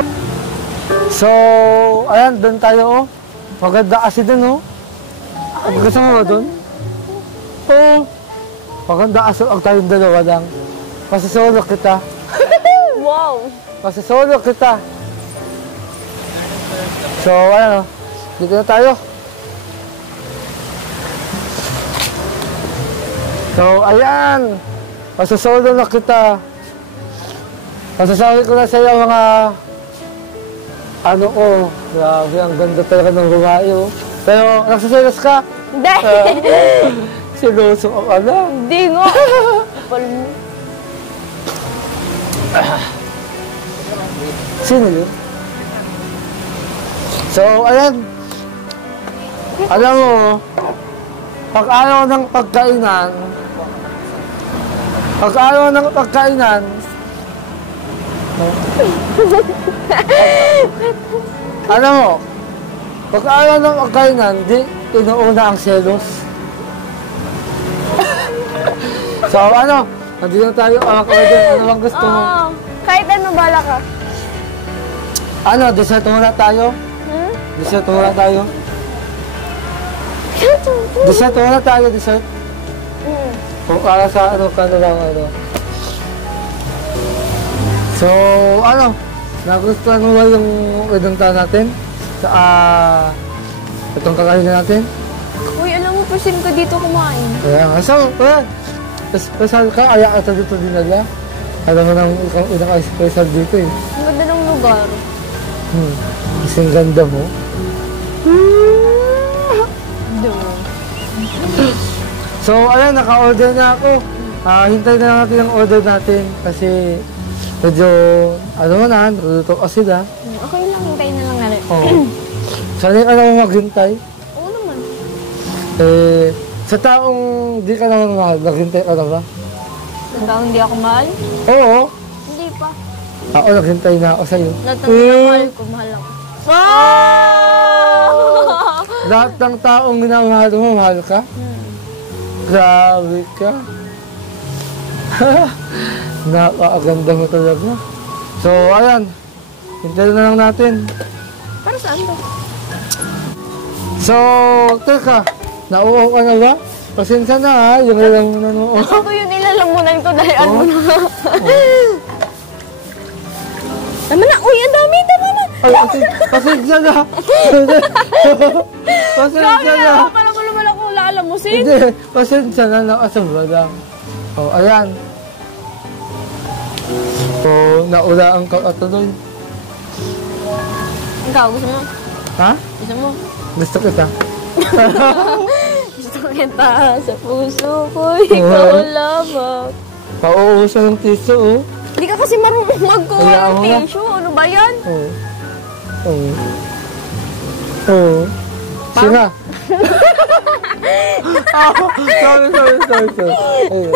So, ayan, dun tayo, oh. Maganda kasi dun, oh. Gusto mo ba dun? Oo. Maganda kasi ang tayong dalawa lang. Masasolo kita. Wow. Masasolo kita. So, ano, dito na tayo. So, ayan. Masasolo na kita. Masasabi ko na sa iyo mga ano ko, grabe, ang ganda talaga ng babae, oh. Pero, nagsaselos ka? Hindi. Siloso ka pala. Hindi nga. Kapal mo. Sino yun? So, ayan. Alam mo, pag ayaw ng pagkainan, alam mo, pag ayaw ng pagkainan, di inuuna ang selos. So, ano, nandito na tayo, order, ano bang gusto mo? Oo. Kahit ano, bala ka. Ano, dessert muna tayo? Hmm? Dessert muna tayo? Dessert muna tayo, dessert? Hmm. Kung para sa ano ka na lang, ano. So, ano, nagustuhan mo ba yung idungta natin? Sa, itong kakain na natin? Uy, alam mo, pasin ka dito kumain. Kaya, so, special ka, kaya ata dito dinala. Alam mo nang ikaw special dito eh. Ang ganda ng lugar. Kasing ganda mo. So, ayan, naka-order na ako. Hintay na lang natin ang order natin kasi medyo, ano mo na, naluto ka sila. Okay lang, hintayin na lang natin. Oo. Sanay ka naman maghintay. Oo naman. Eh, sa taong di ka naman mahal, naghintay ka na ba? Hanggang hindi ako mahal? Oo. Hindi pa. Ako, naghintay na ako sa'yo. Lahat ng hindi ako mahal ko, mahal ako. Lahat ng taong minamahal mo, mahal ka? Grabe ka. Napakaganda mo talaga. So, ayan. Hintayin na lang natin. Para saan to? So, teka. Nauuhaw ka na ba? Pasensya na ha, yung ilang nanuuhaw. Ito yung ilalamunan ko dahil ano na. Tama na! Uy, ang dami! Tama na! Ay, pasensya na. Pasensya na. Ako pala ko naman ako laalamusin. Hindi, pasensya na. Nakasabla lang. O, ayan. So, naulaan ka katuloy. Ikaw, gusto mo? Ha? Gusto mo? Gusto kita. Gusto kita sa puso ko, ikaw lamang. Pauusan ng tiso, oh. Hindi ka kasi marunong magkuha Kaya ng ako nga. tissue. Ano ba yan? Oo. Oo. Oo. Sina? Sorry. Oo.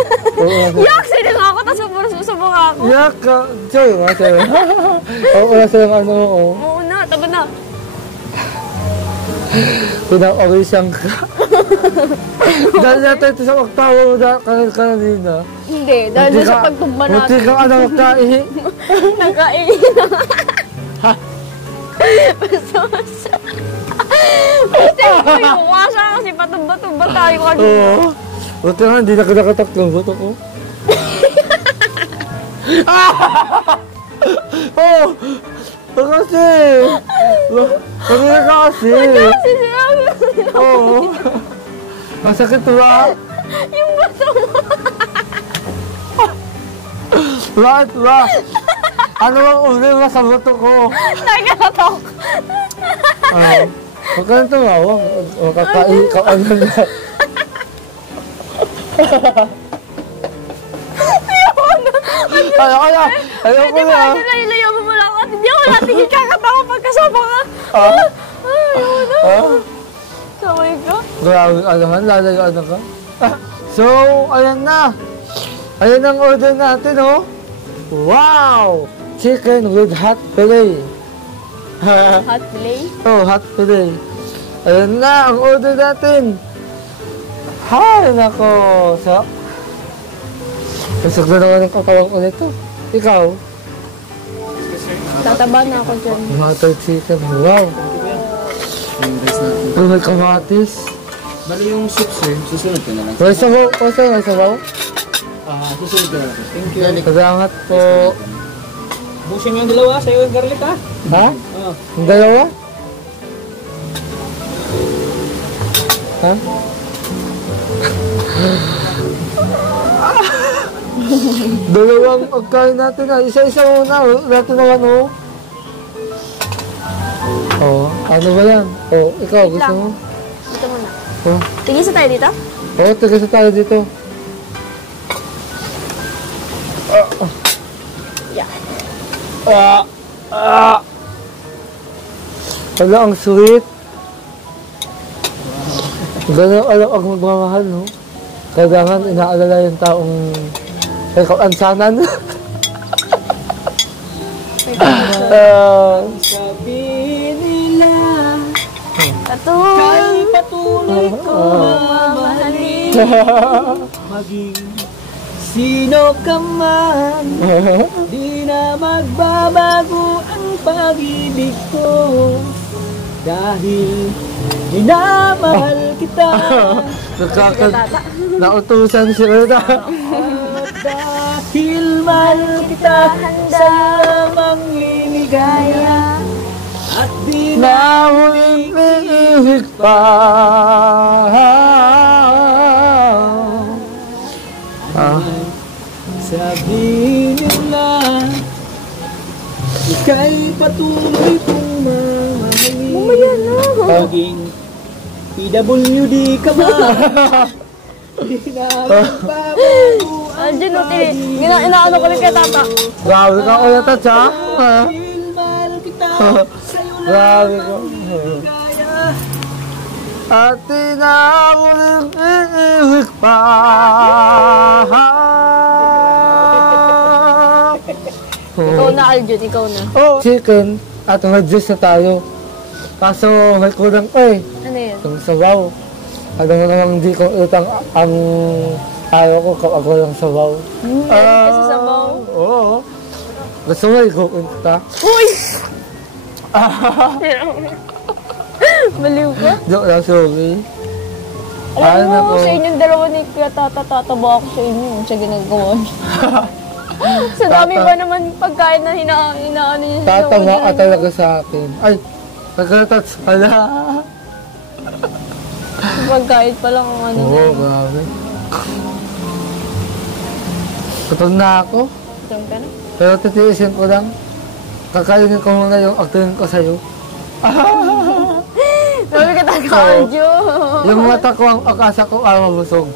Yak! Sila nga ako, tapos pupuso mo nga ako. Yak ka. Sorry. Oo, wala silang ano, oo. Oo na, taga na. Pinang-orisan ka. Dahil natin ito sa oktawa mo na kanina. Hindi, dahil doon sa pagtumba Munti natin. kang ano magkaihi. Nagkaingin na nga. Basta. Basta ko yung wasa kasi patumba-tumba tayo kanina. Oo. Buti nga, hindi na kinakataklong buto ko. Oo! Kasi! Kanina ka kasi! Kasi sinabi ko sila. Oo! Masakit ba? Yung bato mo. Bakit ba? Ano bang uli mo sa buto ko? Nagkakatok. Huwag ka nang tumawa. Makakain ka ano na. Ayoko na. Ayoko Pwede ba? na. Nilayo mo lang ako. Hindi ako natingin kakatawa pagkasama ka. Ayoko na. Sabay ka. Grabe ka naman. Lalayo ka. So, ayan na. Ayan ang order natin, oh. Wow! Chicken with hot fillet. Hot play. Oh, hot fillet. Ayan na ang order natin. Hay, nako. So, kasag na naman ang kakawang ko nito. Ikaw? Tataba na ako dyan. Butter chicken. Wow. Oh, may kamatis. Bali yung soup, sir. Susunod ko na lang. May sabaw. O, sir, may sabaw. Susunod ko na lang. Thank you. Salamat po. Busin mo yung dalawa. Sa'yo yung garlic, ha? Ha? Ang dalawa? Ha? Dalawang pagkain natin na. Isa-isa muna. Natin naman, oh. Oh, ano ba yan? Oh, ikaw, Wait gusto lang. mo? Dito muna. Oh, Tigisa tayo dito? oh, tigisa tayo dito. Yeah. Wala, ang sweet. Gano'n alam ang magmamahal, no? Kailangan inaalala yung taong may kaansanan. Sabi nila, Patuloy. patuloy ko mamahalin. Maging sino ka man, di na magbabago ang pag-ibig ko. Dahil minamahal kita. Nautusan si Rita. Dahil mahal kita, sa'yo lamang liligaya. At di Na muling iihig pa. sabihin nila, ika'y patuloy kong mamahalin. Mamaya na. Maging PWD ka ba? Di na magbabago ang Diyan, inaano ko rin kay tata. Grabe ka kuya Tats, ha? dahil mahal kita, sa'yo Grabe ka. kaya. At di na muling iihig pa. Ikaw na, Aljun. Ikaw na. Oh, chicken at mag-juice na tayo. Kaso may kulang pa eh. Ano yun? Yung sabaw. Ano na namang hindi ko utang ang ayaw ko kapag walang sabaw. Kasi sabaw. Oo. Gusto mo ikukin kita? Uy! Baliw ka? Joke lang, sorry. Alam mo, ako. sa inyong dalawa ni Kuya Tata, tataba ako sa inyo sa ginagawa niyo. Sa dami ba naman pagkain na hinaano niyo sa Tatawa ka talaga sa akin. Ay, nagkatats pala. Pagkain pa lang ang ano. Oo, grabe. Gutom na ako. Gutom ka na? Pero titiisin ko lang. Kakainin ko muna yung acting ko sa'yo. Sabi ka talaga, Aljo. Yung mata ko ang akasa ko mabusog.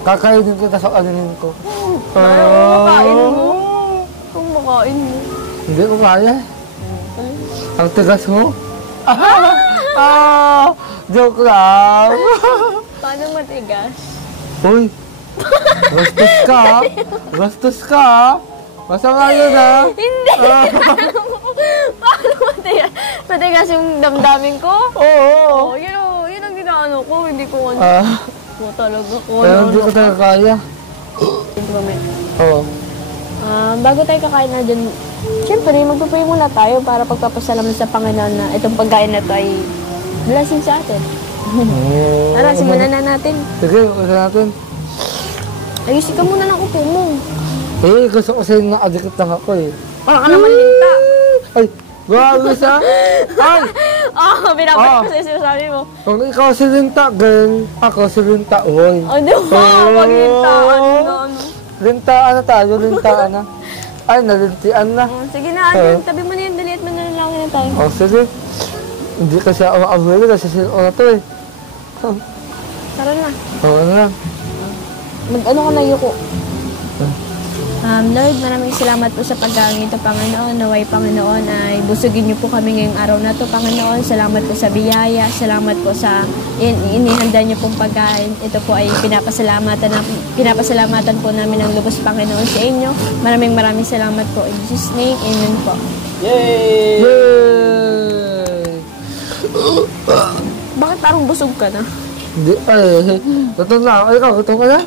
Kakainin kita sa aninin ko. Makain mo. Kung makain mo. Hindi ko kaya. Ang tigas mo. Joke lang. Paano matigas? Uy, bastos ka. Bastos ka. Masama yun ha. Hindi! Paano matigas? Matigas yung damdamin ko? Oo. Oo, yun ang ginaano ko. Hindi ko ano. Ko talaga ko. Pero hindi ko talaga kaya. Oo. Bago tayo kakain na dyan, siyempre, magpapray muna tayo para pagpapasalamat sa Panginoon na itong pagkain na ito ay blessing sa atin. Tara, simulan na natin. Sige, usa natin. Ayusin ka muna ng upo mo. Eh, gusto ko sa'yo na adikit lang ako eh. Parang ka naman linta. Ay, grabe siya. Ay! Binabalik ko sa'yo sinasabi mo. Kung ikaw si Linta, girl, ako si Linta, boy. Ano ba? Maglintaan na ano. Lintaan na tayo, lintaan na. Ay, nalintian na. Oh, sige na, Arjun. Tabi mo na yun. Daliit mo na lang na tayo. O, sige. Hindi kasi ako maabuelo kasi sino na to eh. Tara na. Oo na. Mag-ano ka na, Yuko? Lord, maraming salamat po sa pagkain ito, Panginoon. Naway, Panginoon, ay busugin niyo po kami ngayong araw na to, Panginoon. Salamat po sa biyaya. Salamat po sa inihanda niyo pong pagkain. Ito po ay pinapasalamatan po namin ng lubos, Panginoon, sa inyo. Maraming salamat po. In Jesus' name, amen po. Yay! Yay! Bakit parang busog ka na? Hindi, ay. Gutom na. Ay, ikaw, gutom ka na?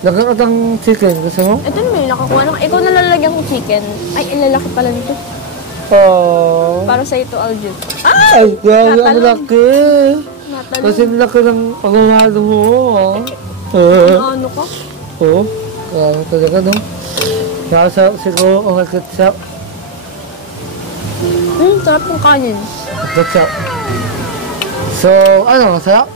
Lagyan ka ng chicken. Gusto mo? Ito naman yung nakakuha naman. Ikaw na lalagyan ko chicken. Ay, ilalaki pala nito. Oh. Para sa ito, Aljun. Ay, grabe, ang natalong. laki. Natalong. Kasi laki ng pagmamahalo mo. Ano ka? Oo. Grabe talaga, no? Nasa siguro ang ketchup. Sarap ng kanin. Ketchup. So, ano, masarap?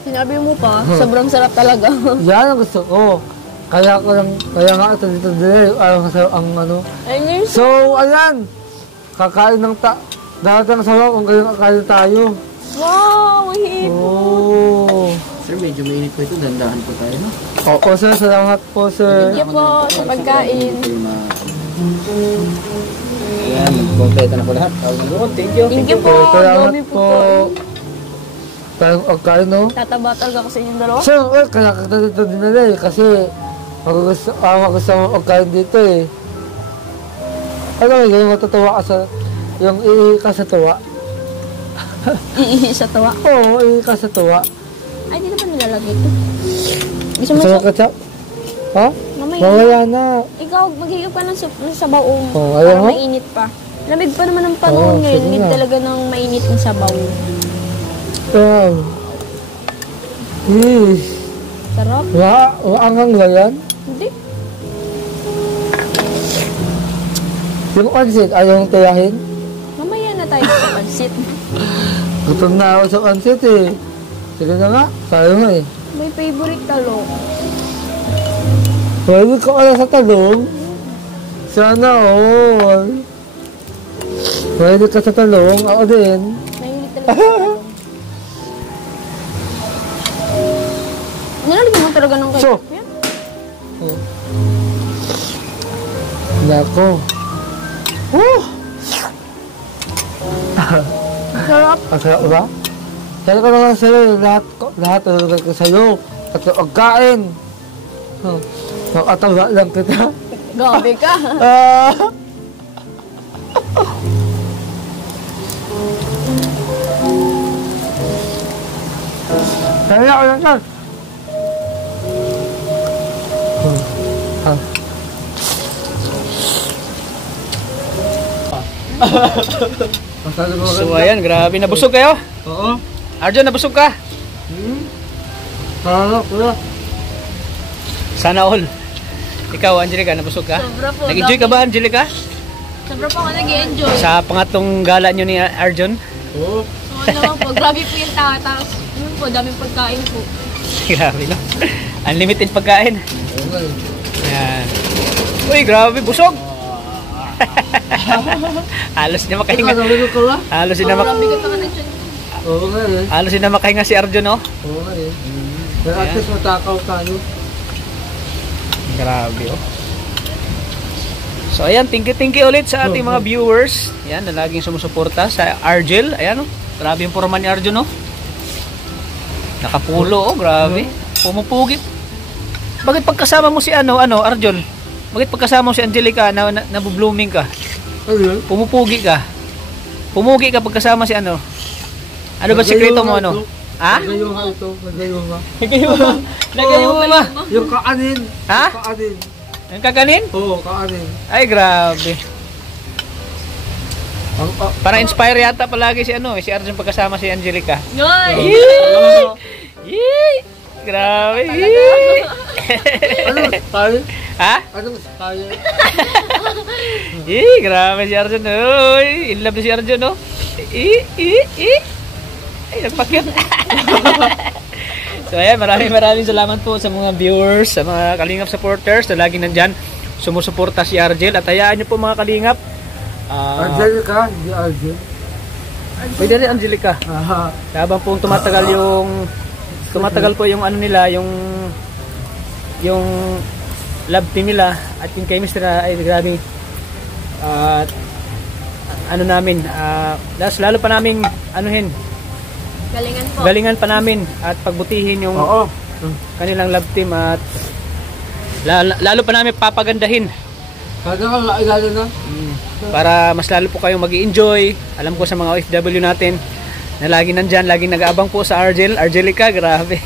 Sinabi mo pa, sobrang sarap talaga. Yan ang gusto ko. Kaya nga ito dito din. Ang ano. Ayun, So, ayan. Kakain ng dapat ang sarap kung kayo kakain tayo. wow, hihip. Oh. Sir, medyo mainit po ito. Dandahan po tayo, no? Oo, sir. Salamat po, sir. Thank you po sa pagkain. Ayan, magkompleto na po lahat. Thank you. Thank you po. Salamat Dami po. po. Tayong pagkain, no? Tataba talaga kasi yung dalawa. Sir, kaya kita dito dinala eh. Kasi magugusto mo pagkain dito eh. Ano yung matutuwa ka sa... Yung iihi ka sa tuwa. Iihi sa tawa. Oo, iihi ka sa tuwa. Ay, di na ba nilalagay ito? Gusto mo Gusto mo sa... ketchup? Ha? Mamaya. Mamaya na. Ikaw, maghigop ka ng sabaw. Oh, ayaw para mo? mainit pa. Lamig pa naman ang panahon Oh, ngayon. sige Need na. talaga ng mainit ng sabaw. Wow. Yes. Sarap. Angang ba yan? Hindi. Yung pansit, ayaw mong tayahin? Mamaya na tayo sa pansit. Gutom na ako sa pansit eh. Sige na nga, sayo mo eh. May favorite talong. Pwede ko ka na sa talong. Sana all. Pwede ka sa talong, ako din. Mahilig talaga sa talong. Nilalagyan mo talaga ng ketchup yan? Nako. Sarap. Masarap ba? Sabi ko naman sa'yo, lahat tulungan ko sa'yo. At pagkain. Makatawa lang kita. Gabi ka. Ah! Kaya ako lang lang. So, ayan, grabe. Nabusog kayo? Oo. Arjun, nabusog ka? Kuya. Sana all. Ikaw, Angelica, nabusog ka? Sobra po. Nag-enjoy ka ba, Angelica? Sobra po ako nag-enjoy. Sa pangatlong gala nyo ni Arjun? Oo. Oo naman po. Grabe po yung tawa. Tapos, yun po, daming pagkain po. Grabe, no? Unlimited pagkain. Okay. Ayan. Uy, grabe, busog! Halos na makahinga. Nalulog ka ba? Halos na Grabe ka nga na dyan. Oo nga eh. Halos na makahinga si Arjun, no? Oo nga eh. Pero at least matakaw tayo. Grabe, oh. So, ayan, thank you ulit sa ating mga viewers. Ayan, na laging sumusuporta sa Argel. Ayan, oh. Grabe yung forma ni Arjun, oh. Nakapulo, oh. Grabe. Pumupugi. Bakit pagkasama mo si Arjun? Bakit pagkasama mo si Angelica nabu-blooming ka? Ano yun? Pumupugi ka. Pumugi ka pagkasama si Ano ba sikreto mo, ano? Ha? Nagayuma ito. Nagayuma. Nagayuma ba? Yung kaanin. Ha? Kaanin. Ang kakanin? Oo, kaanin. Ay, grabe. Ang, Para inspire yata palagi si si Arjun pagkasama si Angelica. Yoy! Yee! Grabe. ano? Kaya? Ha? Ano? Kaya? Grabe si Arjun. Uy, in love na si Arjun, no? Ay, nagpakyat. So, ayan, maraming salamat po sa mga viewers, sa mga Kalingap supporters na laging nandyan sumusuporta si Argel. At hayaan nyo po mga kalingap. Angelica, hindi Argel. Pwede rin Angelica. Habang po tumatagal po yung ano nila, yung love team nila at yung chemistry na ay grabe. At ano namin, lalo pa namin anuhin. Galingan pa namin at pagbutihin yung kanilang love team at lalo pa namin papagandahin. Lalo na. Para mas lalo po kayong mag-i-enjoy. Alam ko sa mga OFW natin na laging nandyan, laging nag-aabang po sa Argelica, grabe.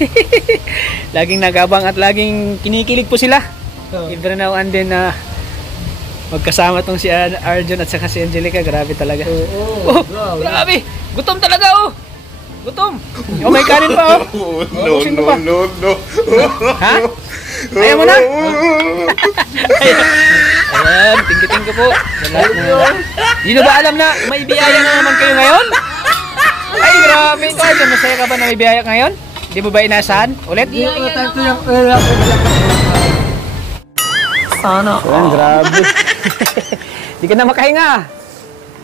Laging nag-aabang at laging kinikilig po sila. Every now and then na magkasama tong si Arjun at saka si Angelica, grabe talaga. Grabe! Gutom talaga oh! Gutom! Oh, may kanin pa oh! No. Ha? Ayaw mo na? Ayan, tingko po. Hindi na ba alam na may biyaya na naman kayo ngayon? Ay, grabe ito. Ay, masaya ka ba na may biyaya ngayon? Di mo ba inasahan? Ulit? Sana Ayan, grabe. Di ka na makahinga.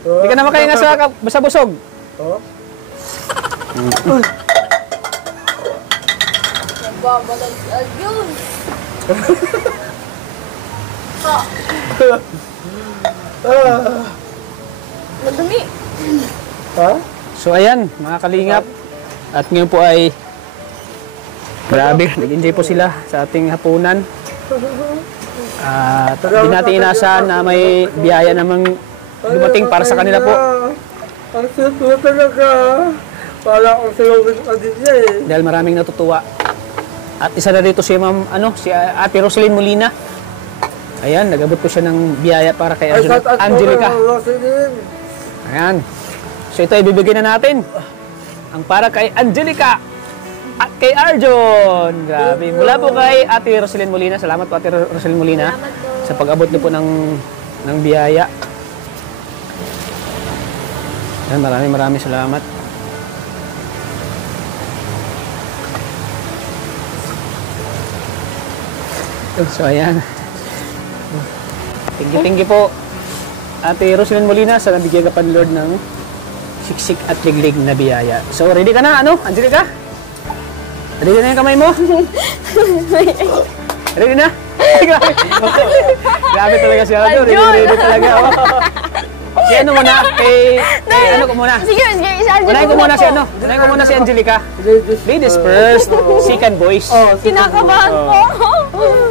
Di ka na makahinga sa busog. Nagbabalag si Arjun. Madumi. So ayan, mga kalingap. At ngayon po ay grabe, nag-enjoy po sila sa ating hapunan. At hindi natin inasahan na may biyaya namang dumating para sa kanila po. Ang susunod talaga. Para akong salubin ka din niya eh. Dahil maraming natutuwa. At isa na dito si si Ate Roselyn Molina. Ayan, nag-abot ko siya ng biyaya para kay Angelica. Ayan. So ito ibibigay na natin. Ang para kay Angelica at kay Arjun. Grabe. Mula po kay Ate Roselyn Molina. Salamat po Ate Roselyn Molina sa pag-abot niyo po ng biyaya. Ayan, maraming salamat. So ayan. Thank you po Ate Roselyn Molina sa nabigyan ka pa ni Lord ng siksik at liglig na biyaya. So ready ka na Angelica? Ready na yung kamay mo? Ready na? Grabe talaga si Arjun. Ready talaga. Si ano muna? Ano ko muna? Sige, Unahin ko muna si Angelica. Ladies first, second boys. Kinakabahan po.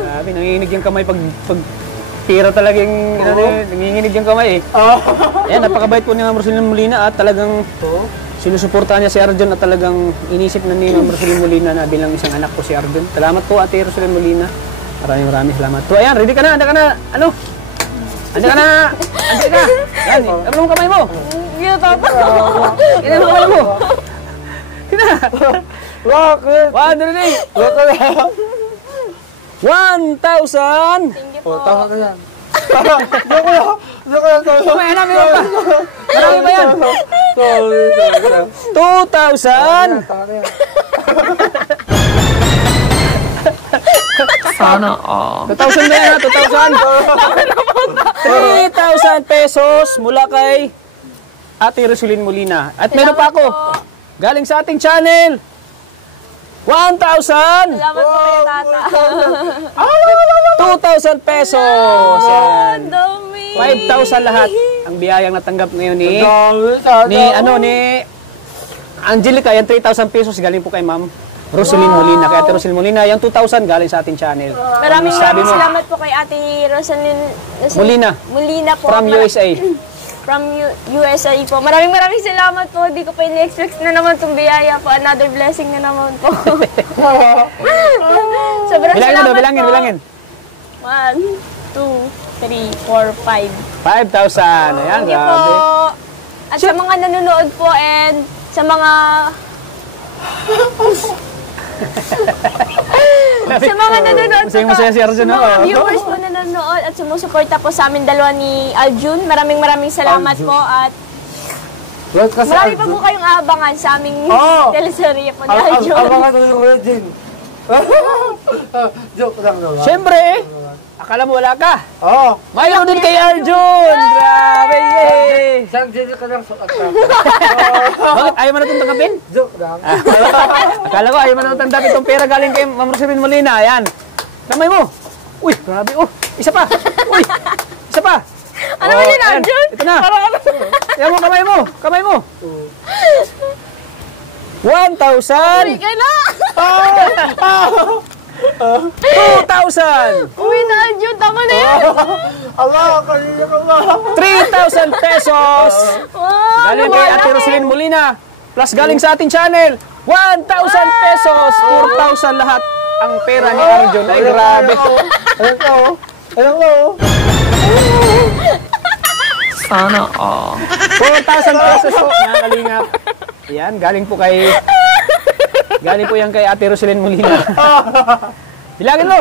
Grabe, nanginginig yung kamay pag tira talaga yung nanginginig yung kamay eh. Ayan, napakabait po ni Ma'am Roselyn Molina at talagang sinusuportahan niya si Arjun at talagang inisip na ni Ma'am Roselyn Molina na bilang isang anak po si Arjun. Salamat po Ate Roselyn Molina. Maraming salamat po. Ayan, ready ka na? Anda ka na? Angelica! Yan, ano mo kamay mo? Yung tata. Yan mo kamay mo. Kina. Bakit? 100 1,000! Thank you po. Tama na yan. Sorry. May hanap meron pa. Marami ba yan? Sorry. 2,000! Tama na yan. Sana all. 2,000 ba yan ha? 2,000? 3,000 pesos mula kay Ate Roselyn Molina. At meron pa ako. Galing sa ating channel. 1,000! Salamat po kay tata. 2,000 pesos! Yan. Dami. 5,000 lahat ang biyayang natanggap ngayon ni Angelica. Yan 3,000 pesos galing po kay Ma'am Roselyn Molina. Kay Ate Roselyn Molina, yung 2,000 galing sa ating channel. Maraming salamat po kay Ate Roselyn Molina po. From USA. From USA po. Maraming salamat po. Hindi ko pa ini-expect na naman itong biyaya po. Another blessing na naman po. Sobrang salamat po. Bilangin. 1, 2, 3, 4, 5. 5,000. Ayan, Thank you po. grabe. At sa mga nanonood po and sa mga nanonood po, Masaya si Arjun, sa mga viewers po na nanonood at sumusuporta po sa amin dalawa ni Arjun. Maraming salamat po at marami pa po kayong aabangan sa aming teleserye po ni Arjun. Abangan ko yung wedding. Joke lang naman. Siyempre, Akala mo wala ka? Oo. Mayroon din kay Arjun! Grabe! Yay! Isang dili ka lang suot ka. Bakit? Ayaw mo na itong tanggapin? Joke lang. Akala ko ayaw mo na itong tanggapin itong pera galing kay Ma'am Rosalyn Molina. Ayan. Kamay mo. Uy, grabe. Oh, isa pa. Uy, isa pa. Ano ba yun, ayan. Arjun? Ito na. Ayan mo, kamay mo. Kamay mo. 1,000. Kaya na! 2,000. Uwi na, Arjun. Tama na yan. Allah, kanina ka ba? 3,000 pesos. Wow, Galing kay Ate Rosalyn Molina. Plus galing sa ating channel. 1,000 pesos. 4,000 lahat ang pera ni Arjun. Ay, grabe. Ayan ka, oh. Ayan ka, oh. Sana all. 4,000 pesos po, mga kalingap. Ayan, galing po yan kay Ate Rosalyn Molina. Bilangin mo.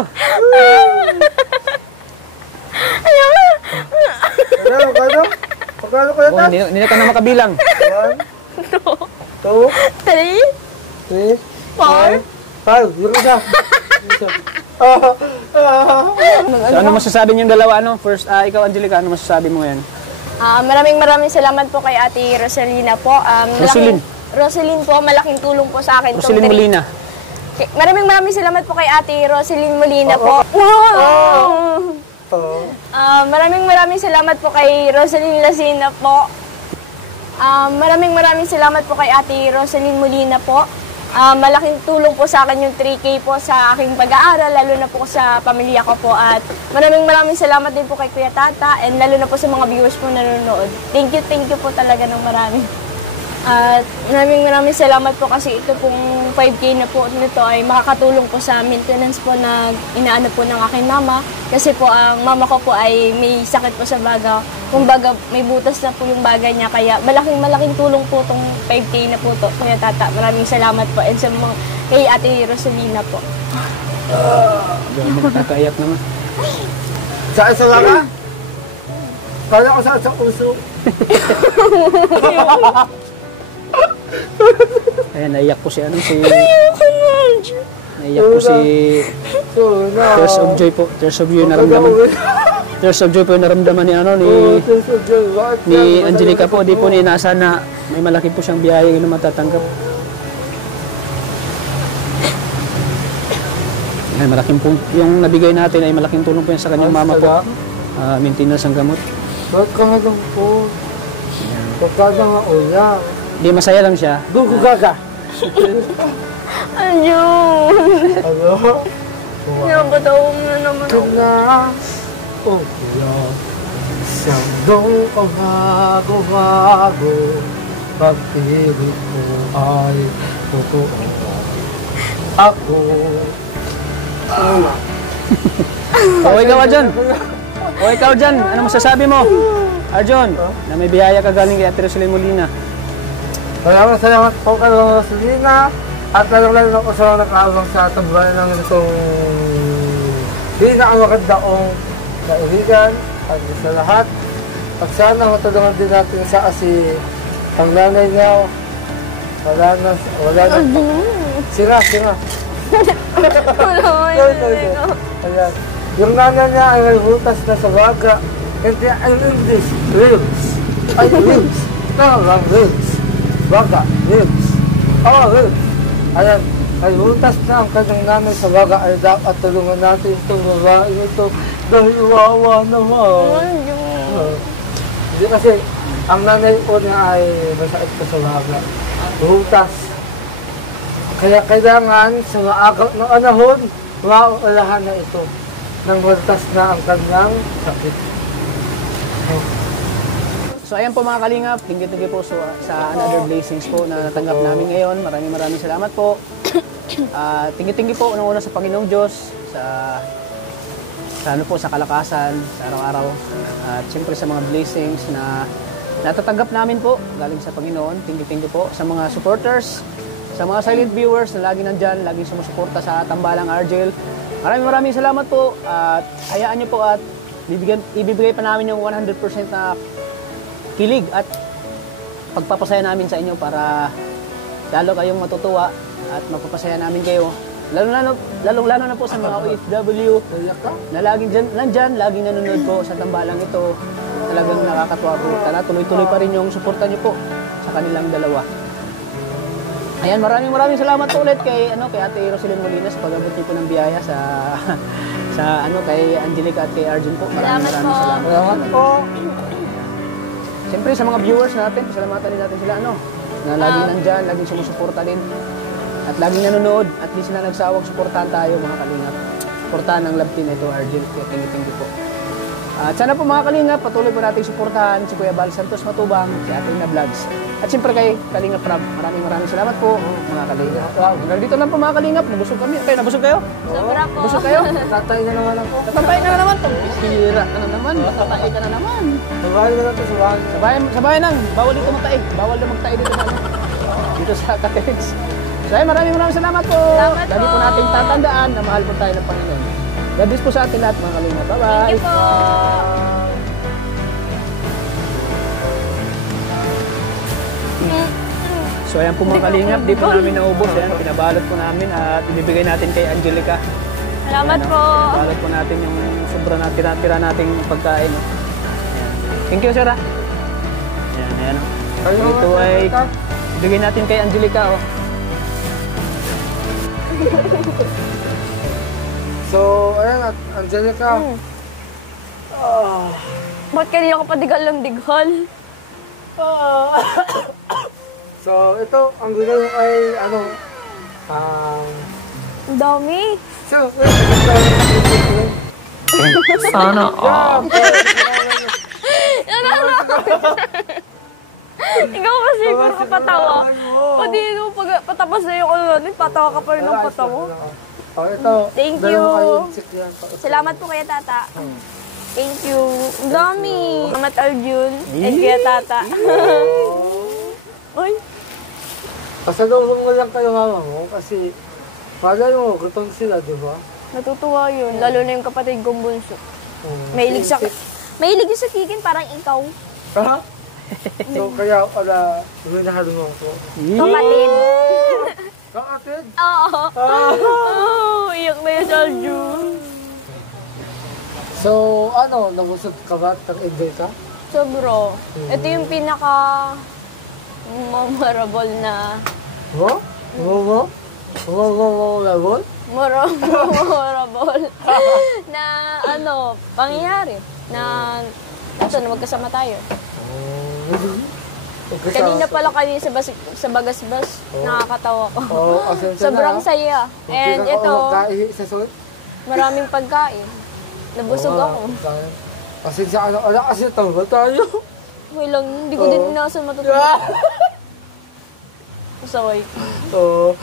Pagkano kaya Oh, hindi na ka na makabilang. 1, 2, 3, 3, 4. 5. Yung isa. So, ano masasabi niyong dalawa? Ano? First, ikaw, Angelica, ano masasabi mo ngayon? Maraming salamat po kay Ate Rosalina po. Rosalyn po, malaking tulong po sa akin. Rosalyn Molina. Maraming salamat po kay Ate Rosalyn Molina po. Maraming salamat po kay Rosalyn Lasina po. Maraming salamat po kay Ate Rosalyn Molina po. Malaking tulong po sa akin yung 3K po sa aking pag-aaral, lalo na po sa pamilya ko po. At maraming salamat din po kay Kuya Tata, and lalo na po sa mga viewers po nanonood. Thank you po talaga ng marami. At maraming salamat po kasi ito pong 5K na po nito ay makakatulong po sa maintenance po na inaano po ng aking mama. Kasi po ang mama ko po ay may sakit po sa baga. Kumbaga may butas na po yung baga niya. Kaya malaking tulong po itong 5K na po to. Kuya Tata, maraming salamat po. And sa mga kay Ate Rosalina po. Nakakaiyak naman. Saan sa laka? Kala ko saan sa uso. Ayan, naiyak po si naiyak po si Tears of Joy po. Tears of Joy naramdaman. Tears of Joy po yung naramdaman ni Angelica po. Di po ni inaasahan na may malaki po siyang biyaya na matatanggap. Ay, malaking po, yung nabigay natin ay malaking tulong po yan sa kanyang mama po. Maintenance ang gamot. Ba't ka nga lang po? Pagkada nga uya. Di masaya lang siya. Dugo gaga. Ayun! Ano? Napatawa mo na naman ako. Kaya, oh kuya, siyang dong pagbago-bago, pag-ibig ko ay totoo. Ako. O ikaw, Arjun. O ikaw dyan, ano masasabi mo? Arjun, na may biyaya ka galing kay Ate Rosalyn Molina. Salamat po kay Rosalina at lalong ako sa nakaabang sa tambayan ng itong pinakamagandang kaibigan at sa lahat. At sana matulungan din natin sa kasi ang nanay niya wala na. Sira. Ayan. Yung nanay niya ay may butas na sa baga. Hindi ay English. Ribs. Ay ribs. Lang ribs. Baga, ribs. Ribs. Ayan, ay butas na ang kanyang nanay sa baga ay dapat tulungan natin itong babae ito dahil wawa naman. Hindi kasi, ang nanay po niya ay masakit pa sa baga. Butas. Kaya kailangan sa maagaw ng anahon, mauulahan na ito nang butas na ang kanyang sakit. So ayan po mga kalingap, tingin po sa another blessings po na natanggap namin ngayon. Maraming salamat po. Tingin po unang-una sa Panginoong Diyos, sa sa kalakasan, sa araw-araw. At siyempre sa mga blessings na natatanggap namin po galing sa Panginoon. Tingin po sa mga supporters, sa mga silent viewers na lagi nandyan, laging sumusuporta sa Tambalang Argel. Maraming salamat po at hayaan niyo po at ibibigay pa namin yung 100% na kilig at pagpapasaya namin sa inyo para lalo kayong matutuwa at magpapasaya namin kayo Lalo na po sa mga OFW na laging nandyan, laging nanonood po sa tambalang ito. Talagang nakakatuwa po. Tara, tuloy-tuloy pa rin yung suporta niyo po sa kanilang dalawa. Ayan, maraming salamat po ulit kay Ate Roselyn Molina sa pag-abot niyo po ng biyaya sa kay Angelica at kay Arjun po. Maraming salamat. Salamat po. Siyempre sa mga viewers natin, pasalamatan din natin sila na laging nandyan, laging sumusuporta din. At laging nanonood, at least na nagsawag suportahan tayo mga kalingap. Suportahan ng love team ito, Arjun. Thank you po. At sana po mga kalingap, patuloy po natin suportahan si Kuya Bal Santos Matubang, si Ate Ina Vlogs. At siyempre kay Kalingap Rab, maraming salamat po mga kalingap. Wow, hanggang dito lang po mga kalingap, nabusog kami. Kayo, nabusog kayo? Sobra po. Nabusog kayo? Tatay na naman ako. Tatapay ka na naman. Pisira ka na naman. Tatay ka na naman. Sabay na natin Sabay nang, bawal dito magtae. Bawal na magtae dito dito sa cottage. So ay maraming salamat po. Salamat Lagi po po. nating tatandaan na mahal po tayo ng Panginoon. God bless po sa atin lahat mga kalingap. Bye-bye. Thank you po. So ayan po mga kalingap, di po namin naubos. Ayan, pinabalot po namin at ibibigay natin kay Angelica. Salamat po. Balot po natin yung sobra na tira nating pagkain. Ayan. Thank you, sir. Ayan. Ito ay ibigay natin kay Angelica. So, ayan, Angelica. Ba't kanina ka pa digal ng digal? So, ito, ang bigay mo ay, Ang dami. so, Sana all. Ikaw ba siguro kapatawa? O di nung patapos na yung natin, patawa ka pa rin ng patawa. Oh, ito. Thank dalawa you. kayong chick yan. Salamat po kaya tata. Thank you. Ang dami. Salamat Arjun. And kaya tata. Uy. Pasalubong mo lang kayo mama mo kasi malay mo, gutom sila, di ba? Natutuwa yun. Lalo na yung kapatid kong bunso. Mahilig sa kikin, parang ikaw. Ha? So, kaya pala, minahal mo ako. Kapatid. Kakatid? Oo. Oh, iyak na yun, Arjun. So, nabusog ka ba? Tag-enjoy ka? Sobro. Ito yung pinaka memorable na Mo? Level? memorable na pangyayari na na magkasama tayo. Kanina pa lang kanina sa bagasbas, nakakatawa ko. Sobrang saya. And ito, maraming pagkain. Nabusog ako. Kasi sa kasi tawag tayo. May lang, hindi ko din inasan matutulog. Masaway. Oo.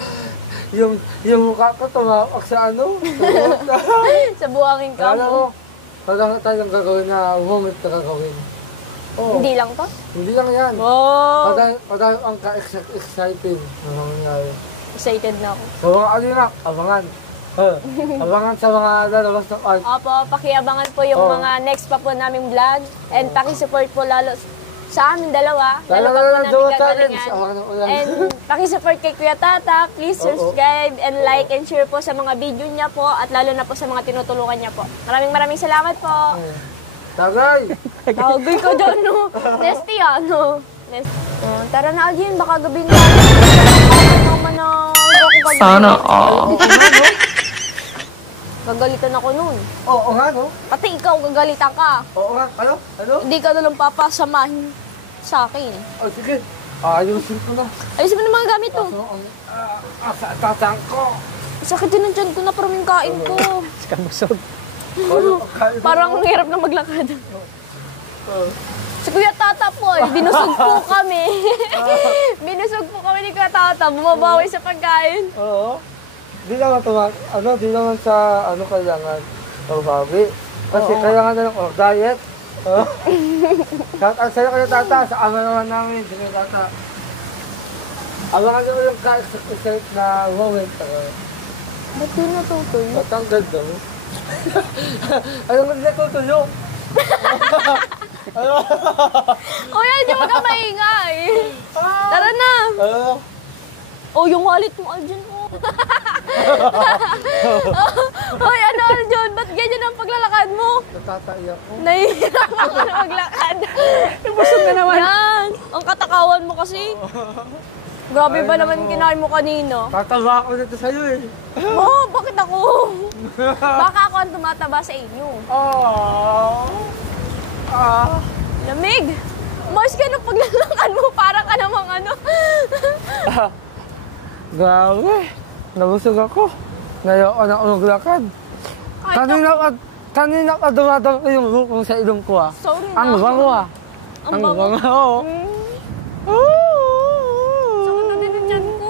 Yung mukha ko tumawak sa Sa buhangin ka mo. Parang tayong gagawin na moment na gagawin. Oo. Hindi lang to? Hindi lang yan. Oh! Parang ang ka-excited na nangyayari. Excited na ako. Sa mga abangan. Abangan sa mga lalabas ng art. Opo, pakiabangan po yung mga next pa po naming vlog. And pakisupport po lalo sa amin dalawa. Lalo pa po namin gagalingan. And pakisupport kay Kuya Tata. Please subscribe and like and share po sa mga video niya po. At lalo na po sa mga tinutulungan niya po. Maraming salamat po. Tagay! Tagay ka dyan, no? Nesty, tara na, Alvin. Baka gabi na. Sana all. Gagalitan ako nun. Oo nga, no? Pati ikaw, gagalitan ka. Oo nga. Ano? Hindi ka na lang papasamahin sa akin. Oh, sige. Ayusin ko na. Ayusin mo na mga gamit to. Tatang ko. Sakit din ang tiyan ko na parang yung kain ko. Kabusog. Parang hirap na maglakad. Si Kuya Tata po, binusog po kami. Binusog po kami ni Kuya Tata, bumabawi sa pagkain. Oo. Di naman di naman sa kailangan pagbawi. Kasi kailangan na lang diet. Ang sa'yo kayo tata, sa ama naman namin, sige tata. Abangan nyo yung ka-excite na moment. Ba't di natutuyo? Matanggal daw. Anong hindi natutuyo? O yan, di ba ka maingay? Tara na! O, yung wallet mo, Aljan, Hoy, ano, John? Ba't ganyan ang paglalakad mo? Natataiyak ko. Nahihirapan ka na maglakad. Busog na naman. Yan. Ang katakawan mo kasi. Grabe ba naman kinain mo kanina? Tataba ako dito sa'yo eh. Oh, bakit ako? Baka ako ang tumataba sa inyo. Lamig. Mas ka na paglalakad mo, parang ka namang ano. Grabe. Nabusog ako. Ngayon ako na maglakad. Ay, Kanina ka dumadang yung lukong sa ilong ko ah. Sorry na. Ang bango ah. Ang bango? oo. Sakit na din ang tiyan ko.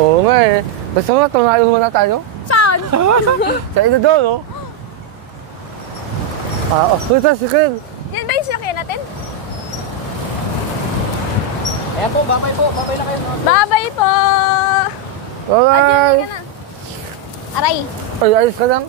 Oo nga eh. Gusto mo, tumayo muna tayo? Saan? Sa Inodoro. Puta si Ken. Yan ba yung sinakyan natin? Ayan po, babay po. Babay na kayo. Bye-bye po! Bye-bye. Adiyan ka na. Aray! Ay, ayos ka lang.